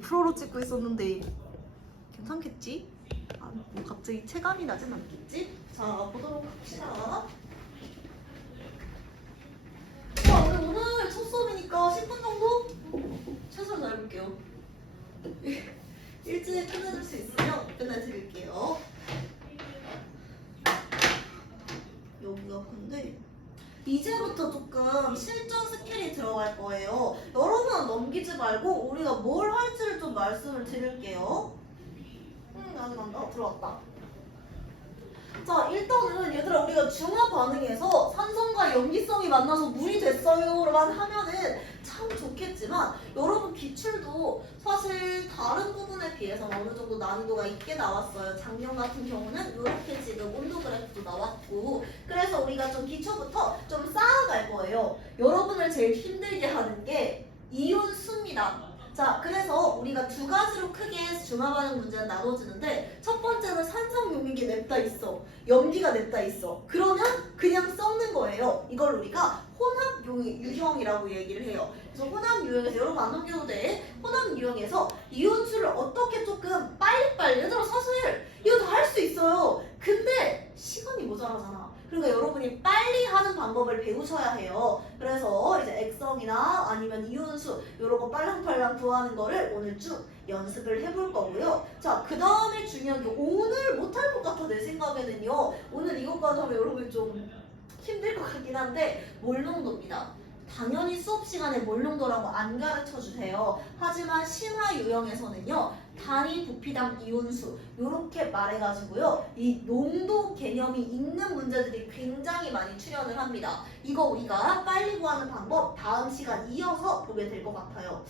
프로로 찍고 있었는데 괜찮겠지? 아, 뭐 갑자기 체감이 나진 않겠지? 자, 보도록 합시다. 근데 오늘 첫 수업이니까 10분 정도? 최선을 다해볼게요. 일찍 끝내줄 수 있으면 끝내드릴게요. 여기가 근데 이제부터 조금 실전 스킬이 들어갈 거예요. 여러분은 넘기지 말고 우리가 뭘 할지를 좀 말씀을 드릴게요. 아직 안 나. 들어왔다. 자, 일단은 얘들아 우리가 중화 반응에서 산성과 염기성이 만나서 물이 됐어요만 하면은 참 좋겠지만 여러분 기출도 사실 다른 부분에 비해서 어느 정도 난이도가 있게 나왔어요. 작년 같은 경우는 이렇게 지금 온도 그래프도 나왔고, 그래서 우리가 좀 기초부터 좀 쌓아갈 거예요. 여러분을 제일 힘들게 하는 게 이온수입니다. 자, 그래서 우리가 두 가지로 크게 중화반응 문제는 나눠지는데, 첫 번째는 산성용액이 냅다 있어, 염기가 냅다 있어. 그러면 그냥 썩는 거예요. 이걸 우리가 혼합 유형이라고 얘기를 해요. 그래서 혼합 유형에서 여러분 안 넘겨도 돼. 혼합 유형에서 이온수를 어떻게 조금 빨리빨리, 얘들아 사실 이거 다 할 수 있어요. 근데 시간이 모자라잖아. 그러니까 여러분이 빨리 하는 방법을 배우셔야 해요. 그래서 이제 액성이나 아니면 이온수 이런 거 빨랑빨랑 구하는 거를 오늘 쭉 연습을 해볼 거고요. 자, 그 다음에 중요한 게 오늘 못할 것 같아 내 생각에는요. 오늘 이것까지 하면 여러분이 좀 힘들 것 같긴 한데 몰농도입니다. 당연히 수업 시간에 몰농도라고 안 가르쳐 주세요. 하지만 심화 유형에서는요, 단위 부피당 이온수 이렇게 말해가지고요, 이 농도 개념이 있는 문제들이 굉장히 많이 출연을 합니다. 이거 우리가 빨리 구하는 방법 다음 시간 이어서 보게 될 것 같아요.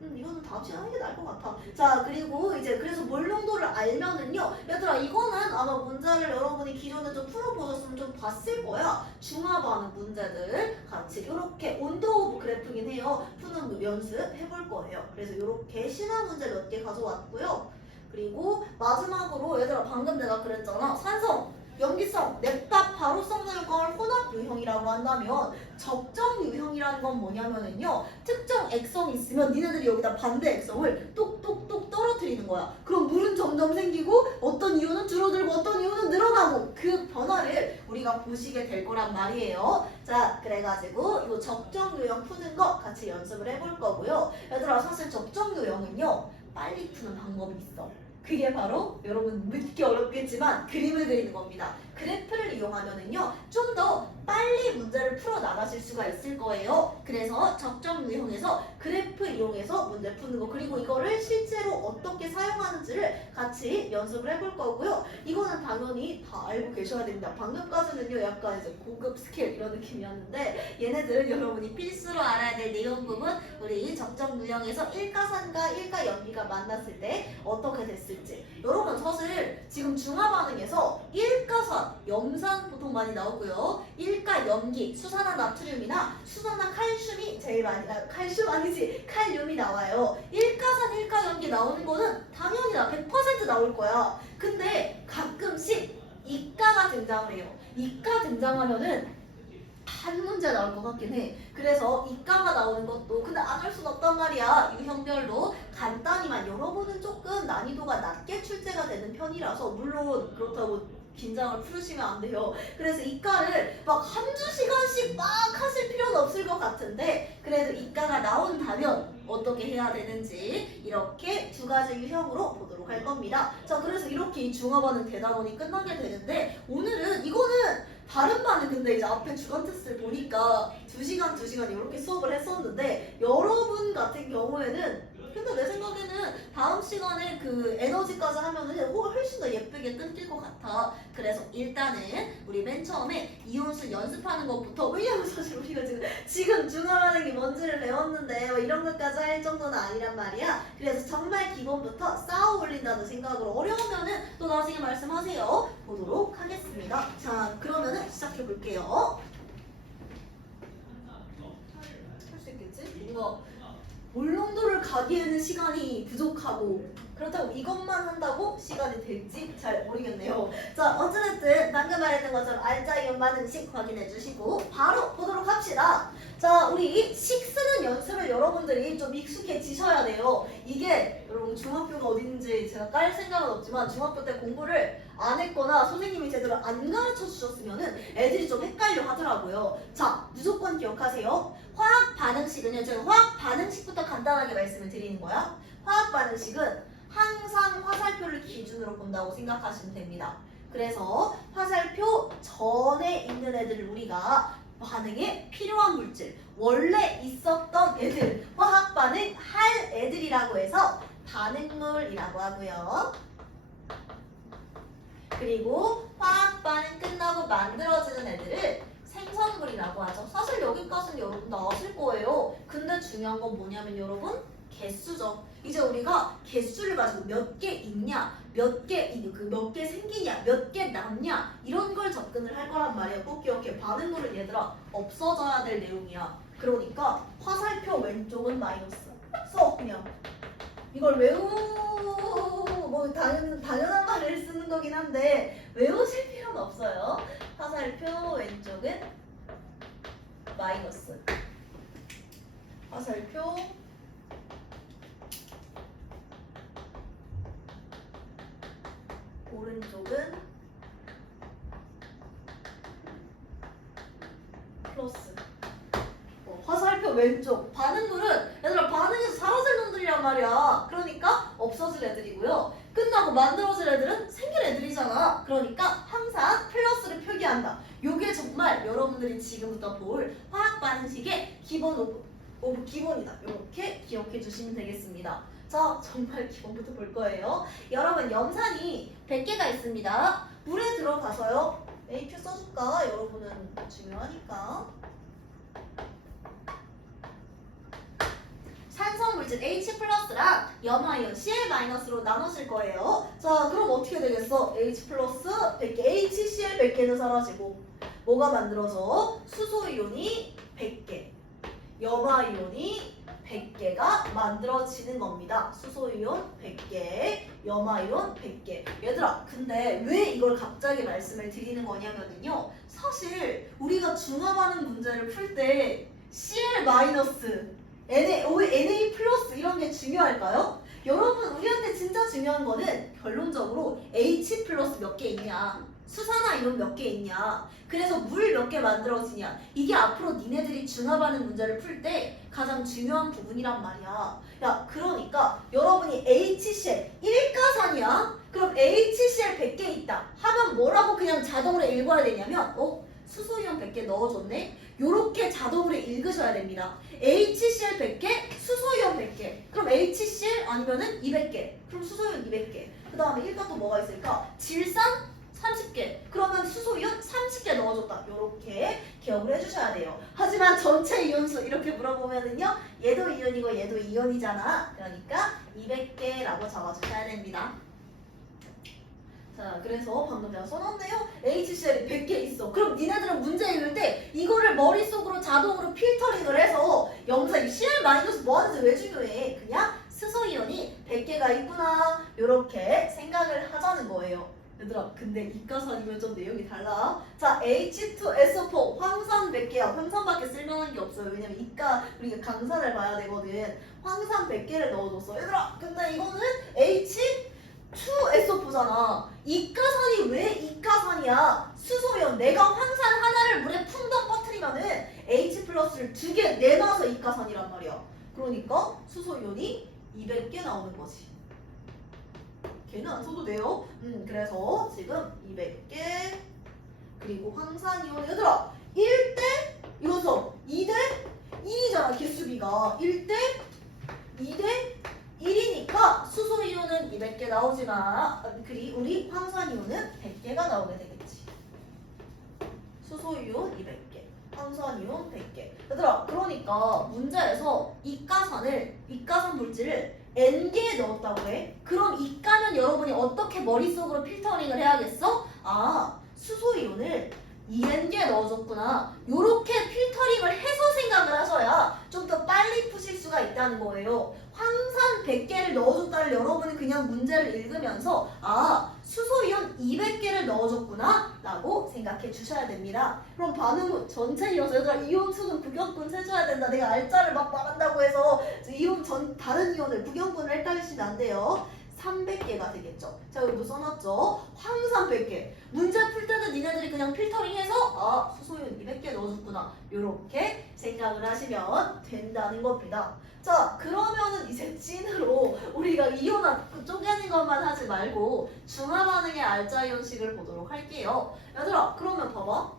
이거는 다음 시간 하는 게 나을 것 같아. 자, 그리고 이제 그래서 몰농도를 알면은요, 얘들아 이거는 아마 문제를 여러분이 기존에 좀 풀어보셨으면 좀 봤을 거야. 중화 반응 문제들 같이 이렇게 온도 오브 그래프긴 해요. 푸는 연습 해볼 거예요. 그래서 이렇게 신화 문제 몇 개 가져왔고요. 그리고 마지막으로 얘들아 방금 내가 그랬잖아. 산성, 염기성, 냅다 바로 썩는 걸 혼합 유형이라고 한다면, 적정 유형이라는 건 뭐냐면은요, 특정 액성이 있으면 니네들이 여기다 반대 액성을 똑똑똑 떨어뜨리는 거야. 그럼 물은 점점 생기고 어떤 이유는 줄어들고 어떤 이유는 늘어나고, 그 변화를 우리가 보시게 될 거란 말이에요. 자, 그래가지고 이 적정 유형 푸는 거 같이 연습을 해볼 거고요. 얘들아 사실 적정 유형은요, 빨리 푸는 방법이 있어. 그게 바로 여러분 묻기 어렵겠지만 그림을 그리는 겁니다. 그래프를 이용하면은요, 좀 더 빨리 문제를 풀어 나가실 수가 있을 거예요. 그래서 적정 유형에서 그래프 이용해서 문제 푸는 거, 그리고 이거를 실제로 어떻게 사용하는지를 같이 연습을 해볼 거고요. 이거는 당연히 다 알고 계셔야 됩니다. 방금까지는요 약간 이제 고급 스킬 이런 느낌이었는데, 얘네들은 여러분이 필수로 알아야 될 내용 부분, 우리 적정 유형에서 일가산과 일가염기가 만났을 때 어떻게 됐을지. 여러분 사실 지금 중화 반응에서 일가산, 염산 보통 많이 나오고요, 일가염기, 수산화 나트륨이나 수산화 칼슘이 제일 많이, 칼슘 아니지, 칼륨이 나와요. 일가산, 일가염기 나오는 거는 당연히 100% 나올 거야. 근데 가끔씩 이가가 등장을 해요. 이가 등장하면은 한 문제 나올 것 같긴 해. 그래서 이가가 나오는 것도 근데 안 할 순 없단 말이야. 유형별로 간단히만, 여러분은 조금 난이도가 낮게 출제가 되는 편이라서 물론 그렇다고 긴장을 풀으시면 안 돼요. 그래서 이과를 막 한두 시간씩 막 하실 필요는 없을 것 같은데, 그래도 이과가 나온다면 어떻게 해야 되는지 이렇게 두 가지 유형으로 보도록 할 겁니다. 자, 그래서 이렇게 이 중화반응 대단원이 끝나게 되는데, 오늘은 이거는 다른 반은 근데 이제 앞에 주간 테스트를 보니까 2시간 이렇게 수업을 했었는데, 여러분 같은 경우에는 근데 내 생각에는 다음 시간에 그 에너지까지 하면은 훨씬 더 예쁘게 끊길 것 같아. 그래서 일단은 우리 맨 처음에 이온수 연습하는 것부터, 왜냐면 사실 우리가 지금 중화하는 게 뭔지를 배웠는데 뭐 이런 것까지 할 정도는 아니란 말이야. 그래서 정말 기본부터 쌓아 올린다는 생각으로, 어려우면은 또 나중에 말씀하세요. 보도록 하겠습니다. 자, 그러면은 시작해 볼게요. 할 수 있겠지? 뭔가 몰롱도를 가기에는 시간이 부족하고 그렇다고 이것만 한다고 시간이 될지 잘 모르겠네요. 자, 어쨌든 방금 말했던 것처럼 알짜 이온 반응식 확인해 주시고 바로 보도록 합시다. 자, 우리 식 쓰는 연습을 여러분들이 좀 익숙해지셔야 돼요. 이게 여러분 중학교가 어딘지 제가 깔 생각은 없지만 중학교 때 공부를 안 했거나 선생님이 제대로 안 가르쳐 주셨으면은 애들이 좀 헷갈려 하더라고요. 자, 무조건 기억하세요. 화학 반응식은요, 제가 화학 반응식부터 간단하게 말씀을 드리는 거야. 화학 반응식은 항상 화살표를 기준으로 본다고 생각하시면 됩니다. 그래서 화살표 전에 있는 애들을 우리가 반응에 필요한 물질, 원래 있었던 애들, 화학 반응 할 애들이라고 해서 반응물이라고 하고요. 그리고 화학 반응 끝나고 만들어지는 애들을 생성물이라고 하죠. 사실 여기까지는 여러분 다 아실 거예요. 근데 중요한 건 뭐냐면 여러분 개수죠. 이제 우리가 개수를 가지고 몇 개 있냐, 몇 개 생기냐, 몇 개 남냐 이런 걸 접근을 할 거란 말이에요. 꼭 기억해. 반응물은 얘들아 없어져야 될 내용이야. 그러니까 화살표 왼쪽은 마이너스. 써 그냥. 이걸 뭐 당연한 말을 쓰는 거긴 한데 외우실 필요는 없어요. 화살표 왼쪽은 마이너스. 화살표 오른쪽은 플러스. 화살표 왼쪽 반응물은 얘들아 반응에서 사라질 놈들이란 말이야. 그러니까 없어질 애들이고요. 끝나고 만들어질 애들은 생길 애들이잖아. 그러니까 항상 플러스를 표기한다. 요게 정말 여러분들이 지금부터 볼 화학 반응식의 기본 오브 기본이다. 이렇게 기억해 주시면 되겠습니다. 자, 정말 기본부터 볼 거예요. 여러분 염산이 100개가 있습니다. 물에 들어가서요. A표 써줄까? 여러분은 중요하니까. 산성물질 H 플러스랑 염화이온 Cl-로 나눠질 거예요. 자, 그럼 어떻게 되겠어? H 플러스 100개, HCl 100개는 사라지고 뭐가 만들어져? 수소이온이 100개, 염화이온이 100개가 만들어지는 겁니다. 수소이온 100개, 염화이온 100개. 얘들아, 근데 왜 이걸 갑자기 말씀을 드리는 거냐면요. 사실 우리가 중화반응 문제를 풀 때 Cl 마이너스 NA 플러스 이런 게 중요할까요? 여러분 우리한테 진짜 중요한 거는 결론적으로 H 플러스 몇 개 있냐, 수산화이온 몇 개 있냐, 그래서 물 몇 개 만들어지냐, 이게 앞으로 니네들이 중화반응 문제를 풀 때 가장 중요한 부분이란 말이야. 야, 그러니까 여러분이 HCl 1가산이야? 그럼 HCl 100개 있다 하면 뭐라고 그냥 자동으로 읽어야 되냐면 수소이온 100개 넣어줬네? 요렇게 자동으로 읽으셔야 됩니다. HCl 100개, 수소이온 100개. 그럼 HCl 아니면은 200개. 그럼 수소이온 200개. 그 다음에 1가 또 뭐가 있을까? 질산 30개. 그러면 수소이온 30개 넣어줬다. 요렇게 기억을 해주셔야 돼요. 하지만 전체 이온수 이렇게 물어보면은요. 얘도 이온이고 얘도 이온이잖아. 그러니까 200개라고 적어주셔야 됩니다. 자, 그래서 방금 제가 써놨네요. HCl이 100개 있어. 그럼 니네들은 문제 읽을 때 이거를 머릿속으로 자동으로 필터링을 해서 염산 이 Cl 마이너스 뭐 하는지 왜 중요해? 그냥 수소이온이 100개가 있구나. 요렇게 생각을 하자는 거예요. 얘들아, 근데 이가산이면 좀 내용이 달라. 자, H2SO4 황산 100개야. 황산밖에 쓸만한 게 없어요. 왜냐면 이가 우리가 강산을 봐야 되거든. 황산 100개를 넣어줬어. 얘들아, 근데 이거는 H2SO4잖아. 이가산이 왜 이가산이야? 수소이온 내가 황산 하나를 물에 풍덩 퍼뜨리면은 H 플러스를 2개 내놔서 이가산이란 말이야. 그러니까 수소이온이 200개 나오는 거지. 걔는 안 써도 돼요. 그래서 지금 200개 그리고 황산이온 얘들아 1대 이거서 2대 1이잖아. 개수비가 1대 2대 1이니까 수소이온은 200개 나오지만 우리 황산이온은 100개가 나오게 되겠지. 수소이온 200개, 황산이온 100개. 얘들아, 그러니까 문제에서 이가산 물질을 N개에 넣었다고 해. 그럼 이가면 여러분이 어떻게 머릿속으로 필터링을 해야겠어? 아, 수소이온을 2N개 넣어줬구나. 요렇게 필터링을 해서 생각을 하셔야 좀 더 빨리 푸실 수가 있다는 거예요. 황산 100개를 넣어줬다를 여러분이 그냥 문제를 읽으면서 아, 수소이온 200개를 넣어줬구나 라고 생각해 주셔야 됩니다. 그럼 반응은 전체 이어서 얘들아 이온 수는 부경분 세줘야 된다. 내가 알짜를 막 말한다고 해서 이온 다른 이온을 부경분을 헷갈리시면 안 돼요. 300개가 되겠죠. 자, 여기도 써놨죠. 황산 100개. 문제 풀 때는 니네들이 그냥 필터링해서 아, 수소이온 200개 넣어줬구나. 요렇게 생각을 하시면 된다는 겁니다. 자, 그러면은 이제 찐으로 우리가 이온화 쪼개는 것만 하지 말고 중화 반응의 알짜 이온식을 보도록 할게요. 얘들아, 그러면 봐봐.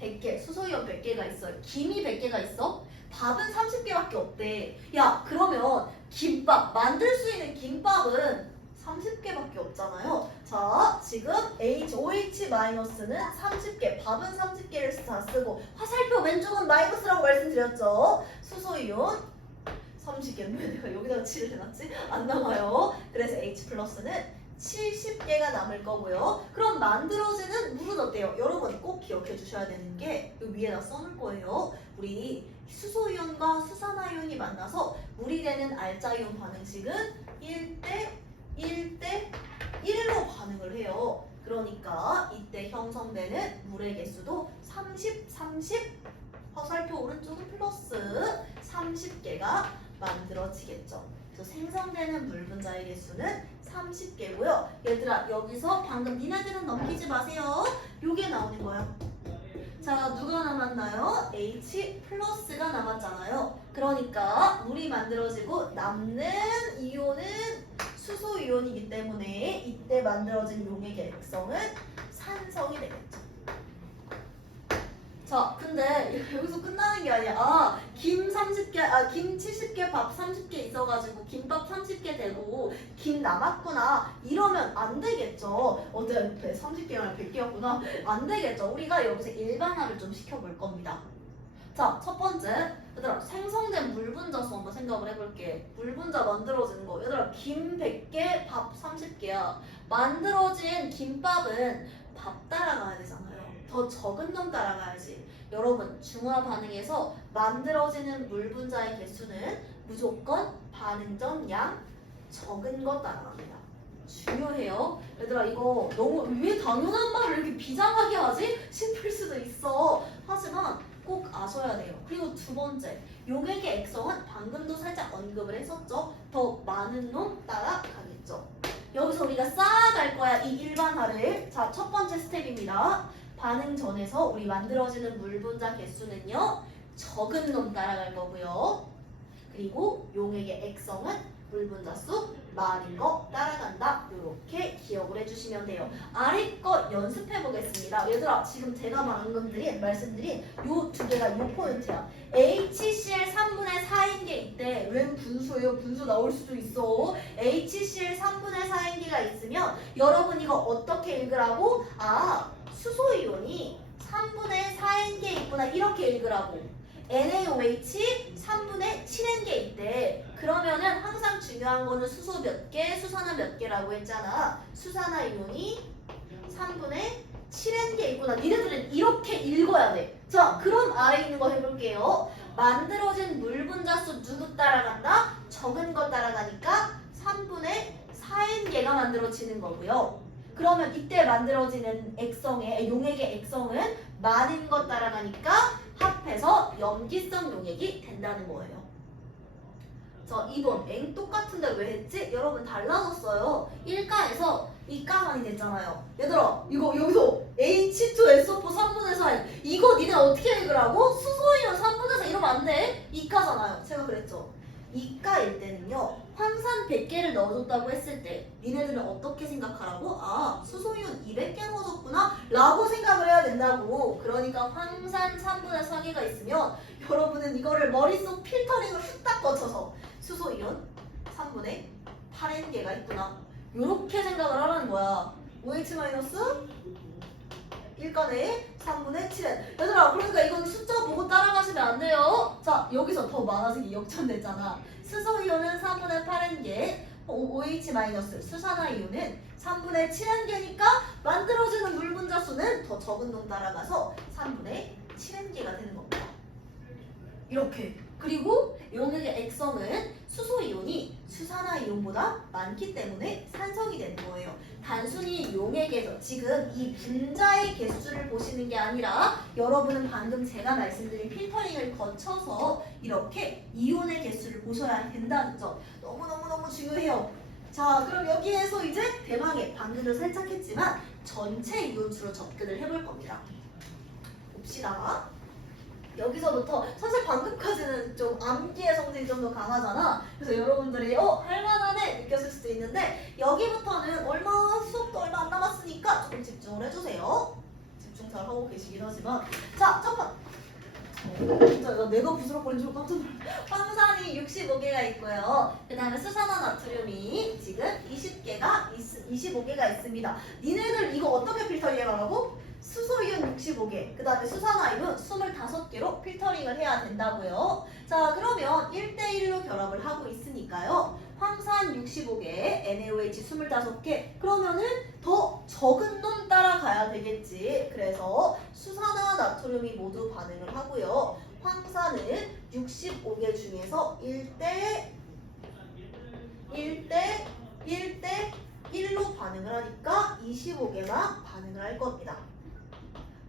100개, 수소이온 100개가 있어요. 김이 100개가 있어? 밥은 30개밖에 없대. 야, 그러면 김밥, 만들 수 있는 김밥은 30개밖에 없잖아요. 자, 지금 OH-는 30개, 밥은 30개를 다 쓰고 화살표 왼쪽은 마이너스라고 말씀드렸죠. 수소이온 30개. 왜 내가 여기다가 7을 해놨지? 안 남아요. 그래서 H+는 70개가 남을 거고요. 그럼 만들어지는 물은 어때요? 여러분 꼭 기억해 주셔야 되는 게 여기 위에다 써놓을 거예요. 우리 수소이온과 수산화이온이 만나서 물이 되는 알짜이온 반응식은 1대 1로 반응을 해요. 그러니까 이때 형성되는 물의 개수도 30 화살표 오른쪽은 플러스 30개가 만들어지겠죠. 그래서 생성되는 물 분자의 개수는 30개고요. 얘들아, 여기서 방금 니네들은 넘기지 마세요. 요게 나오는 거야. 자, 누가 남았나요? H+가 남았잖아요. 그러니까 물이 만들어지고 남는 이온은 수소이온이기 때문에 이때 만들어진 용액의 액성은 산성이 되겠죠. 자, 근데 여기서 끝나는 게 아니야. 아, 김 30개, 김 70개, 밥 30개 있어가지고 김밥 30개 되고 김 남았구나. 이러면 안 되겠죠. 어때? 30개가 아니라 100개였구나. 안 되겠죠. 우리가 여기서 일반화를 좀 시켜볼 겁니다. 자, 첫 번째. 얘들아, 생성된 물 분자수 한번 생각을 해볼게. 물 분자 만들어지는 거. 얘들아, 김 100개, 밥 30개야. 만들어진 김밥은 밥 따라가야 되잖아요. 더 적은 놈 따라가야지. 여러분, 중화 반응에서 만들어지는 물 분자의 개수는 무조건 반응 전 양 적은 거 따라갑니다. 중요해요. 얘들아, 이거 너무 왜 당연한 말을 이렇게 비장하게 하지? 싶을 수도 있어. 하지만 꼭 아셔야 돼요. 그리고 두 번째, 용액의 액성은 방금도 살짝 언급을 했었죠. 더 많은 놈 따라가겠죠. 여기서 우리가 쌓아갈 거야, 이 일반화를. 자, 첫 번째 스텝입니다. 반응 전에서 우리 만들어지는 물 분자 개수는요, 적은 놈 따라갈 거고요. 그리고 용액의 액성은 물 분자수 많은 거 따라간다. 이렇게 기억을 해주시면 돼요. 아래 거 연습해 보겠습니다. 얘들아, 지금 제가 말씀드린 요 두 개가 요 포인트야. HCl 3분의 4인 게 있대. 웬 분수예요? 분수 나올 수도 있어. HCl 3분의 4인 게가 있으면 여러분 이거 어떻게 읽으라고? 아, 수소이온이 3분의 4인 게 있구나. 이렇게 읽으라고. NaOH 3분의 7N 개 있대. 그러면은 항상 중요한 거는 수소 몇 개, 수산화 몇 개라고 했잖아. 수산화 이온이 3분의 7N 개 있구나. 니네들은 이렇게 읽어야 돼. 자, 그럼 아래 있는 거 해볼게요. 만들어진 물 분자수 누구 따라간다? 적은 거 따라가니까 3분의 4N 개가 만들어지는 거고요. 그러면 이때 만들어지는 용액의 액성은 많은 것 따라가니까 합해서 염기성 용액이 된다는 거예요. 자, 2번 엥 똑같은데 왜 했지? 여러분 달라졌어요. 1가에서 2가만이 됐잖아요. 얘들아, 이거 여기서 H2SO4 3분의 4 이거 니네 어떻게 읽으라고? 수소이온 3분의 4 이러면 안 돼. 2가잖아요. 제가 그랬죠. 2가일 때는요, 황산 100개를 넣어줬다고 했을 때 니네들은 어떻게 생각하라고? 아, 수소이온 200개 넣어줬구나 라고 생각을 해야 된다고. 그러니까 황산 3분의 4개가 있으면 여러분은 이거를 머릿속 필터링을 후딱 거쳐서 수소이온 3분의 8N개가 있구나, 요렇게 생각을 하라는 거야. OH- 1간에 3분의 7N. 얘들아, 그러니까 이건 숫자 보고 따라가시면 안 돼요. 자, 여기서 더 많아지기 역전됐잖아. 수소이온은 3분의 8N개, OH- 수산화이온은 3분의 7N개니까 만들어지는 물 분자 수는 더 적은 놈 따라가서 3분의 7N개가 되는 겁니다. 이렇게. 그리고 용액의 액성은 수소이온이 수산화이온보다 많기 때문에 산성이 되는 거예요. 단순히 용액에서 지금 이 분자의 개수를 보시는 게 아니라 여러분은 방금 제가 말씀드린 필터링을 거쳐서 이렇게 이온의 개수를 보셔야 된다는 점 너무너무너무 중요해요. 자, 그럼 여기에서 이제 대망의 방금도 살짝 했지만 전체 이온수로 접근을 해볼 겁니다. 봅시다. 여기서부터 사실 방금까지는 좀 암기의 성질이 좀 더 강하잖아. 그래서 여러분들이 할만하네 느꼈을 수도 있는데 여기부터는 수업도 얼마 안 남았으니까 조금 집중을 해주세요. 집중 잘 하고 계시긴 하지만 자, 첫 번째 진짜 내가 부스럭거린 줄 깜짝 놀랐어. 황산이 65개가 있고요. 그 다음에 수산화 나트륨이 지금 25개가 있습니다. 니네들 이거 어떻게 필터링하라고? 수소이온 65개, 그 다음에 수산화이온 25개로 필터링을 해야 된다고요. 자, 그러면 1대1로 결합을 하고 있으니까요. 황산 65개, NaOH 25개, 그러면은 더 적은 놈 따라가야 되겠지. 그래서 수산화 나트륨이 모두 반응을 하고요. 황산은 65개 중에서 1대1로 반응을 하니까 25개가 반응을 할 겁니다.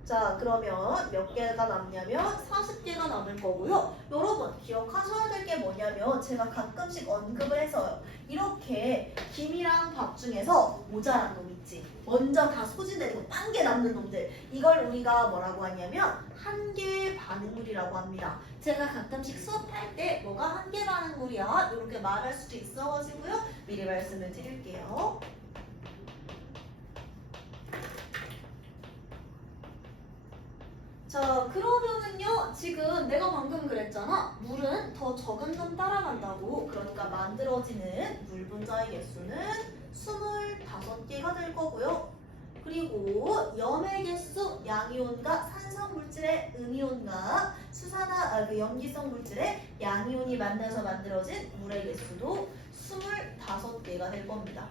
자, 그러면 몇 개가 남냐면 40개가 남을 거고요. 여러분 기억하셔야 될 게 뭐냐면 제가 가끔씩 언급을 해서요. 이렇게 김이랑 밥 중에서 모자란 놈 있지. 먼저 다 소진되고 딴 게 남는 놈들. 이걸 우리가 뭐라고 하냐면 한계 반응물이라고 합니다. 제가 가끔씩 수업할 때 뭐가 한계 반응물이야 이렇게 말할 수도 있어가지고요. 미리 말씀을 드릴게요. 자, 그러면은요, 지금 내가 방금 그랬잖아. 물은 더 적은 놈 따라간다고. 그러니까 만들어지는 물 분자의 개수는 25개가 될 거고요. 그리고 염의 개수, 양이온과 산성 물질의 음이온과 염기성 물질의 양이온이 만나서 만들어진 물의 개수도 25개가 될 겁니다.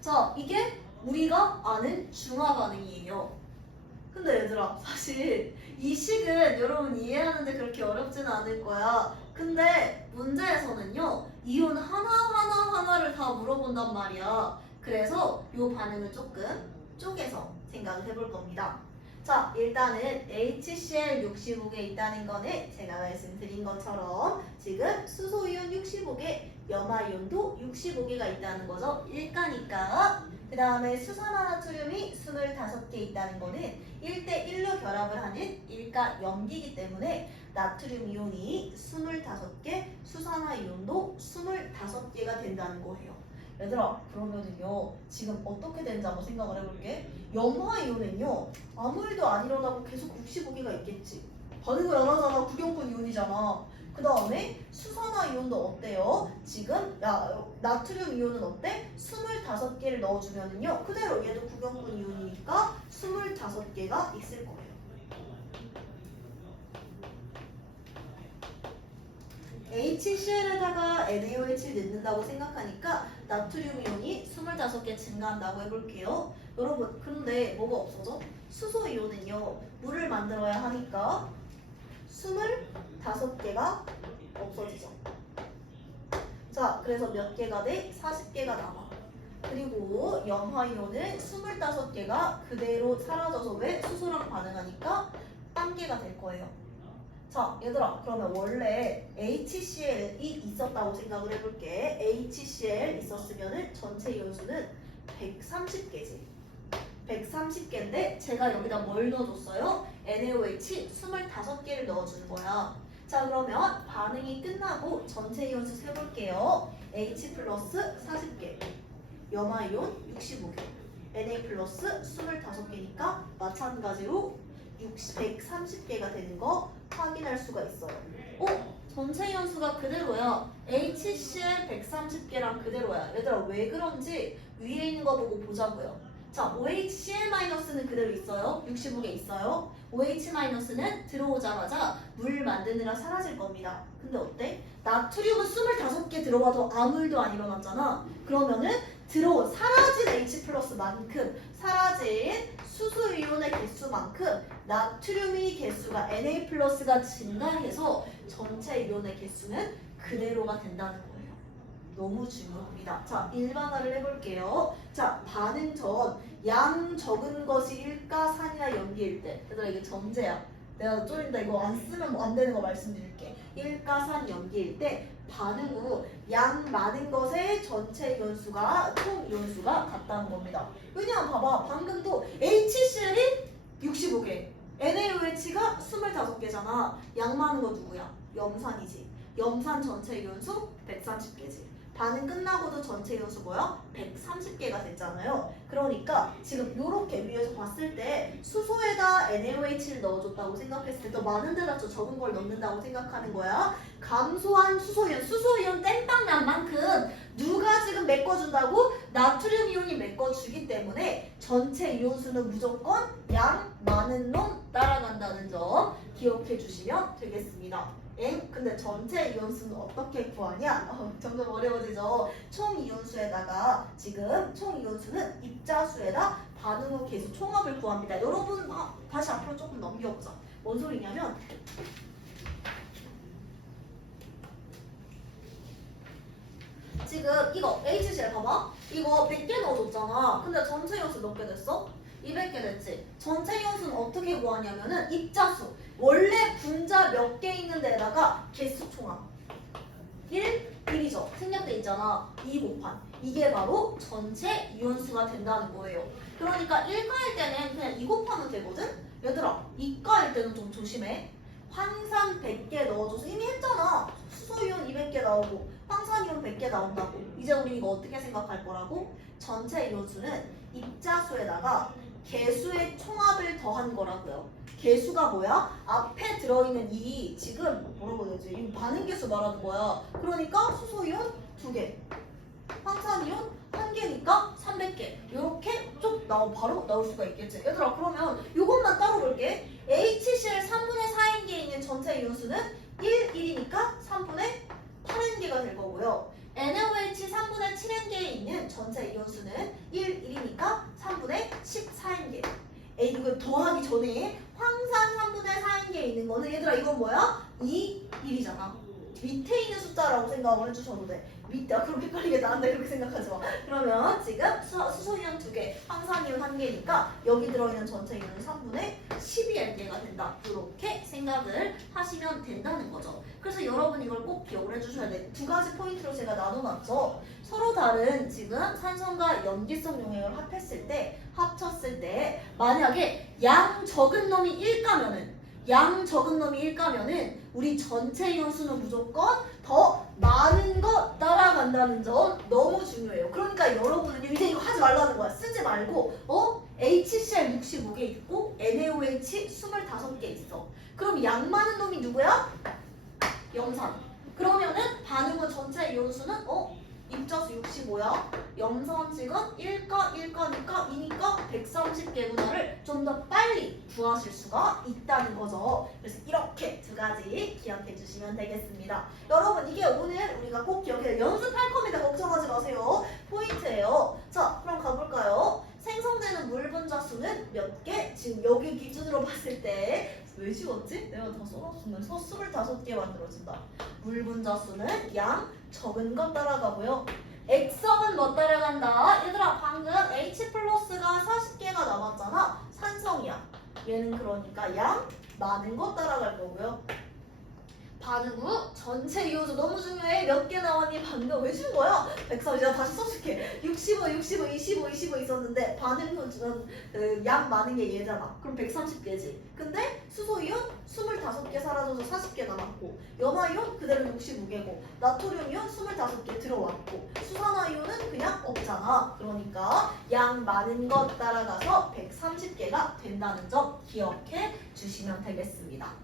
자, 이게 우리가 아는 중화 반응이에요. 근데 얘들아, 사실 이 식은 여러분 이해하는데 그렇게 어렵지는 않을 거야. 근데 문제에서는요, 이온 하나를 다 물어본단 말이야. 그래서 이 반응을 조금 쪼개서 생각을 해볼 겁니다. 자, 일단은 HCl 65개 있다는 거는 제가 말씀드린 것처럼 지금 수소이온 65개, 염화이온도 65개가 있다는 거죠. 일가니까. 그 다음에 수산화나트륨이 25개 있다는 거는 1대1로 결합을 하는 일가 염기이기 때문에 나트륨 이온이 25개, 수산화이온도 25개가 된다는 거예요. 얘들아, 그러면은요, 지금 어떻게 되는지 한번 생각을 해볼게. 염화이온은요, 아무 일도 안 일어나고 계속 65개가 있겠지. 반응을 안 하잖아. 구경꾼 이온이잖아. 그 다음에 수산화이온도 어때요? 지금 나트륨 이온은 어때? 25개를 넣어주면은요, 그대로 얘도 구경꾼 이온이니까 25개가 있을 거예요. HCl에다가 NaOH를 넣는다고 생각하니까 나트륨 이온이 25개 증가한다고 해볼게요. 여러분, 근데 뭐가 없어져? 수소 이온은요, 물을 만들어야 하니까 25개가 없어지죠. 자, 그래서 몇 개가 돼? 40개가 남아. 그리고 염화이온은 25개가 그대로 사라져서 왜? 수소랑 반응하니까 1개가 될 거예요. 자, 얘들아, 그러면 원래 HCl이 있었다고 생각을 해볼게. HCl 있었으면은 전체 이온수는 130개지. 130개인데 제가 여기다 뭘 넣어줬어요? NaOH 25개를 넣어주는 거야. 자, 그러면 반응이 끝나고 전체 이온수 세볼게요. H 플러스 40개, 염화이온 65개, Na 플러스 25개니까 마찬가지로 130개가 되는 거 확인할 수가 있어요. 전체 이온수가 그대로야. HCl 130개랑 그대로야. 얘들아, 왜 그런지 위에 있는 거 보고 보자고요. 자, OHCl-는 그대로 있어요. 65개 있어요. OH-는 들어오자마자 물 만드느라 사라질 겁니다. 근데 어때? 나트륨은 25개 들어와도 아무 일도 안 일어났잖아. 그러면은 사라진 H+만큼 사라진 수소이온의 개수만큼 나트륨의 개수가 Na+가 증가해서 전체 이온의 개수는 그대로가 된다는 거예요. 너무 중요합니다. 자, 일반화를 해볼게요. 자, 반응 전 양 적은 것이 일가산이나 염기일 때. 얘들아 이게 전제야. 내가 쫄린다. 이거 안 쓰면 안 되는 거 말씀드릴게. 일가산 염기일 때 반응 후 양 많은 것의 전체 이온수가 총 이온수가 같다는 겁니다. 왜냐면 봐봐. 방금도 HCl이 65개, NaOH가 25개잖아. 양 많은 거 누구야? 염산이지. 염산 전체 이온수 130개지. 반응 끝나고도 전체 이온수 뭐야? 130개가 됐잖아요. 그러니까 지금 요렇게 위에서 봤을 때 수소에다 NaOH를 넣어줬다고 생각했을 때 더 많은 데다 더 적은 걸 넣는다고 생각하는 거야. 감소한 수소이온 땡빵량만큼 누가 지금 메꿔준다고? 나트륨 이온이 메꿔주기 때문에 전체 이온수는 무조건 양 많은 놈 따라간다는 점 기억해 주시면 되겠습니다. 근데 전체 이온수는 어떻게 구하냐? 점점 어려워지죠. 총 이온수에다가 지금 총 이온수는 입자수에다 반응 후 개수 총합을 구합니다. 여러분 다시 앞으로 조금 넘겨보자. 뭔 소리냐면 지금 이거 HCl 봐봐. 이거 100개 넣어줬잖아. 근데 전체 이온수 몇 개 됐어? 200개 됐지. 전체 이온수는 어떻게 구하냐면은 입자수. 원래 분자 몇 개 있는 데다가 개수 총합. 1이죠. 생략돼 있잖아. 2 곱한. 이게 바로 전체 이온수가 된다는 거예요. 그러니까 1가일 때는 그냥 2 곱하면 되거든? 얘들아, 2가일 때는 좀 조심해. 황산 100개 넣어줘서 이미 했잖아. 수소이온 200개 나오고 황산이온 100개 나온다고. 이제 우리 이거 어떻게 생각할 거라고? 전체 이온수는 입자수에다가 개수의 총합을 더한 거라고요. 개수가 뭐야? 앞에 들어있는 이 지금 뭐라고 해야 되지? 이 반응 개수 말하는 거야. 그러니까 수소이온 2개, 황산이온 1개니까 300개. 이렇게 쭉 바로 나올 수가 있겠지. 얘들아 그러면 이것만 따로 볼게. HCl 3분의 4인계에 있는 전체 이온수는 1이니까 3분의 8N개가 될 거고요. NaOH 3분의 7N개에 있는 전체 이온수는 1이니까 3분의 14N. 이거 더하기 전에 황산 3분의 4N개에 있는 거는 얘들아 이건 뭐야? 1이잖아. 밑에 있는 숫자라고 생각을 해주셔도 돼. 밑에 그럼 헷갈리겠다. 안 돼. 그렇게 생각하지 마. 그러면 지금 수소이온 2개, 황산이온 1개니까 여기 들어있는 전체 이온은 3분의 12N개가 된다. 이렇게 생각을 하시면 된다는 거죠. 그래서 여러분 이걸 꼭 기억을 해주셔야 돼. 두 가지 포인트로 제가 나눠놨죠. 서로 다른 지금 산성과 염기성 용액을 합쳤을 때 만약에 양 적은 놈이 1가면은 우리 전체 이온수는 무조건 더 많은 거 따라간다는 점 너무 중요해요. 그러니까 여러분은 이제 이거 하지 말라는 거야. 쓰지 말고 HCl 65개 있고 NaOH 25개 있어. 그럼 양 많은 놈이 누구야? 염산. 그러면은 반응 후 전체 이온수는 입자수 65야. 염산 지금 1가니까 2니까 130개구나를 좀 더 빨리 구하실 수가 있다는 거죠. 그래서 이렇게 두 가지 기억해 주시면 되겠습니다. 여러분 이게 오늘 우리가 꼭 기억해야 연습할 겁니다. 걱정하지 마세요. 포인트예요. 자 그럼 가볼까요? 생성되는 물 분자수는 몇 개? 지금 여기 기준으로 봤을 때 왜 지웠지? 내가 다 써놨으면 25개 만들어진다. 물 분자수는 양 적은 것 따라가고요. 액성은 뭐 따라간다? 얘들아 방금 H+가 40개가 남았잖아. 산성이야. 얘는 그러니까 양 많은 것 따라갈 거고요. 반응 후 전체 이온수 너무 중요해. 몇 개 나왔니? 방금 왜 준 거야? 130. 내가 다시 써줄게. 65, 25 있었는데 반응 후 양 많은 게 얘잖아. 그럼 130개지. 근데 수소이온 25개 사라져서 40개 남았고 염화이온 그대로 65개고 나트륨이온 25개 들어왔고 수산화이온은 그냥 없잖아. 그러니까 양 많은 것 따라가서 130개가 된다는 점 기억해 주시면 되겠습니다.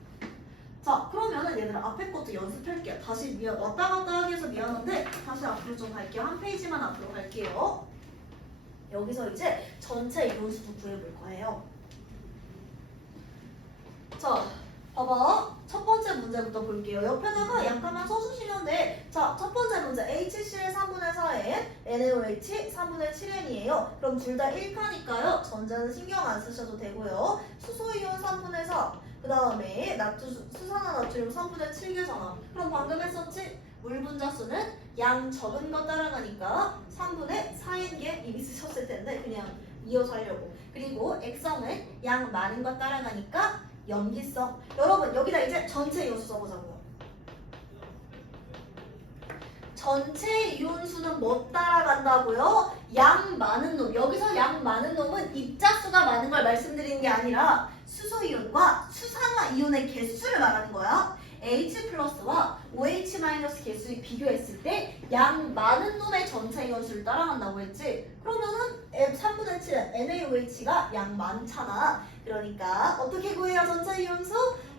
자 그러면은 얘들아 앞에 것도 연습할게요. 다시 왔다 갔다 하기 해서 미안한데 다시 앞으로 좀 갈게요. 한 페이지만 앞으로 갈게요. 여기서 이제 전체 이온수도 구해볼 거예요. 자, 봐봐. 첫 번째 문제부터 볼게요. 옆에다가 약간만 써주시면 돼. 자, 첫 번째 문제. HCl 3분의 4N, NaOH 3분의 7N이에요. 그럼 둘 다 1카니까요. 전자는 신경 안 쓰셔도 되고요. 수소이온 3분의 4. 그 다음에 수산화나트륨 3분의 7개잖아. 그럼 방금 했었지? 물 분자수는 양 적은 거 따라가니까 3분의 4N개 이미 쓰셨을 텐데 그냥 이어서 하려고. 그리고 액성은 양 많은 거 따라가니까 염기성. 여러분 여기다 이제 전체 이온수 써보자고요. 전체 이온수는 뭐 따라간다고요? 양 많은 놈. 여기서 양 많은 놈은 입자수가 많은 걸 말씀드리는 게 아니라 수소이온과 수산화이온의 개수를 말하는 거야. H 플러스와 OH 마이너스 개수를 비교했을 때 양 많은 놈의 전체 이온수를 따라간다고 했지. 그러면은 3분의 7 NaOH가 양 많잖아. 그러니까 어떻게 구해요? 전체 이온수?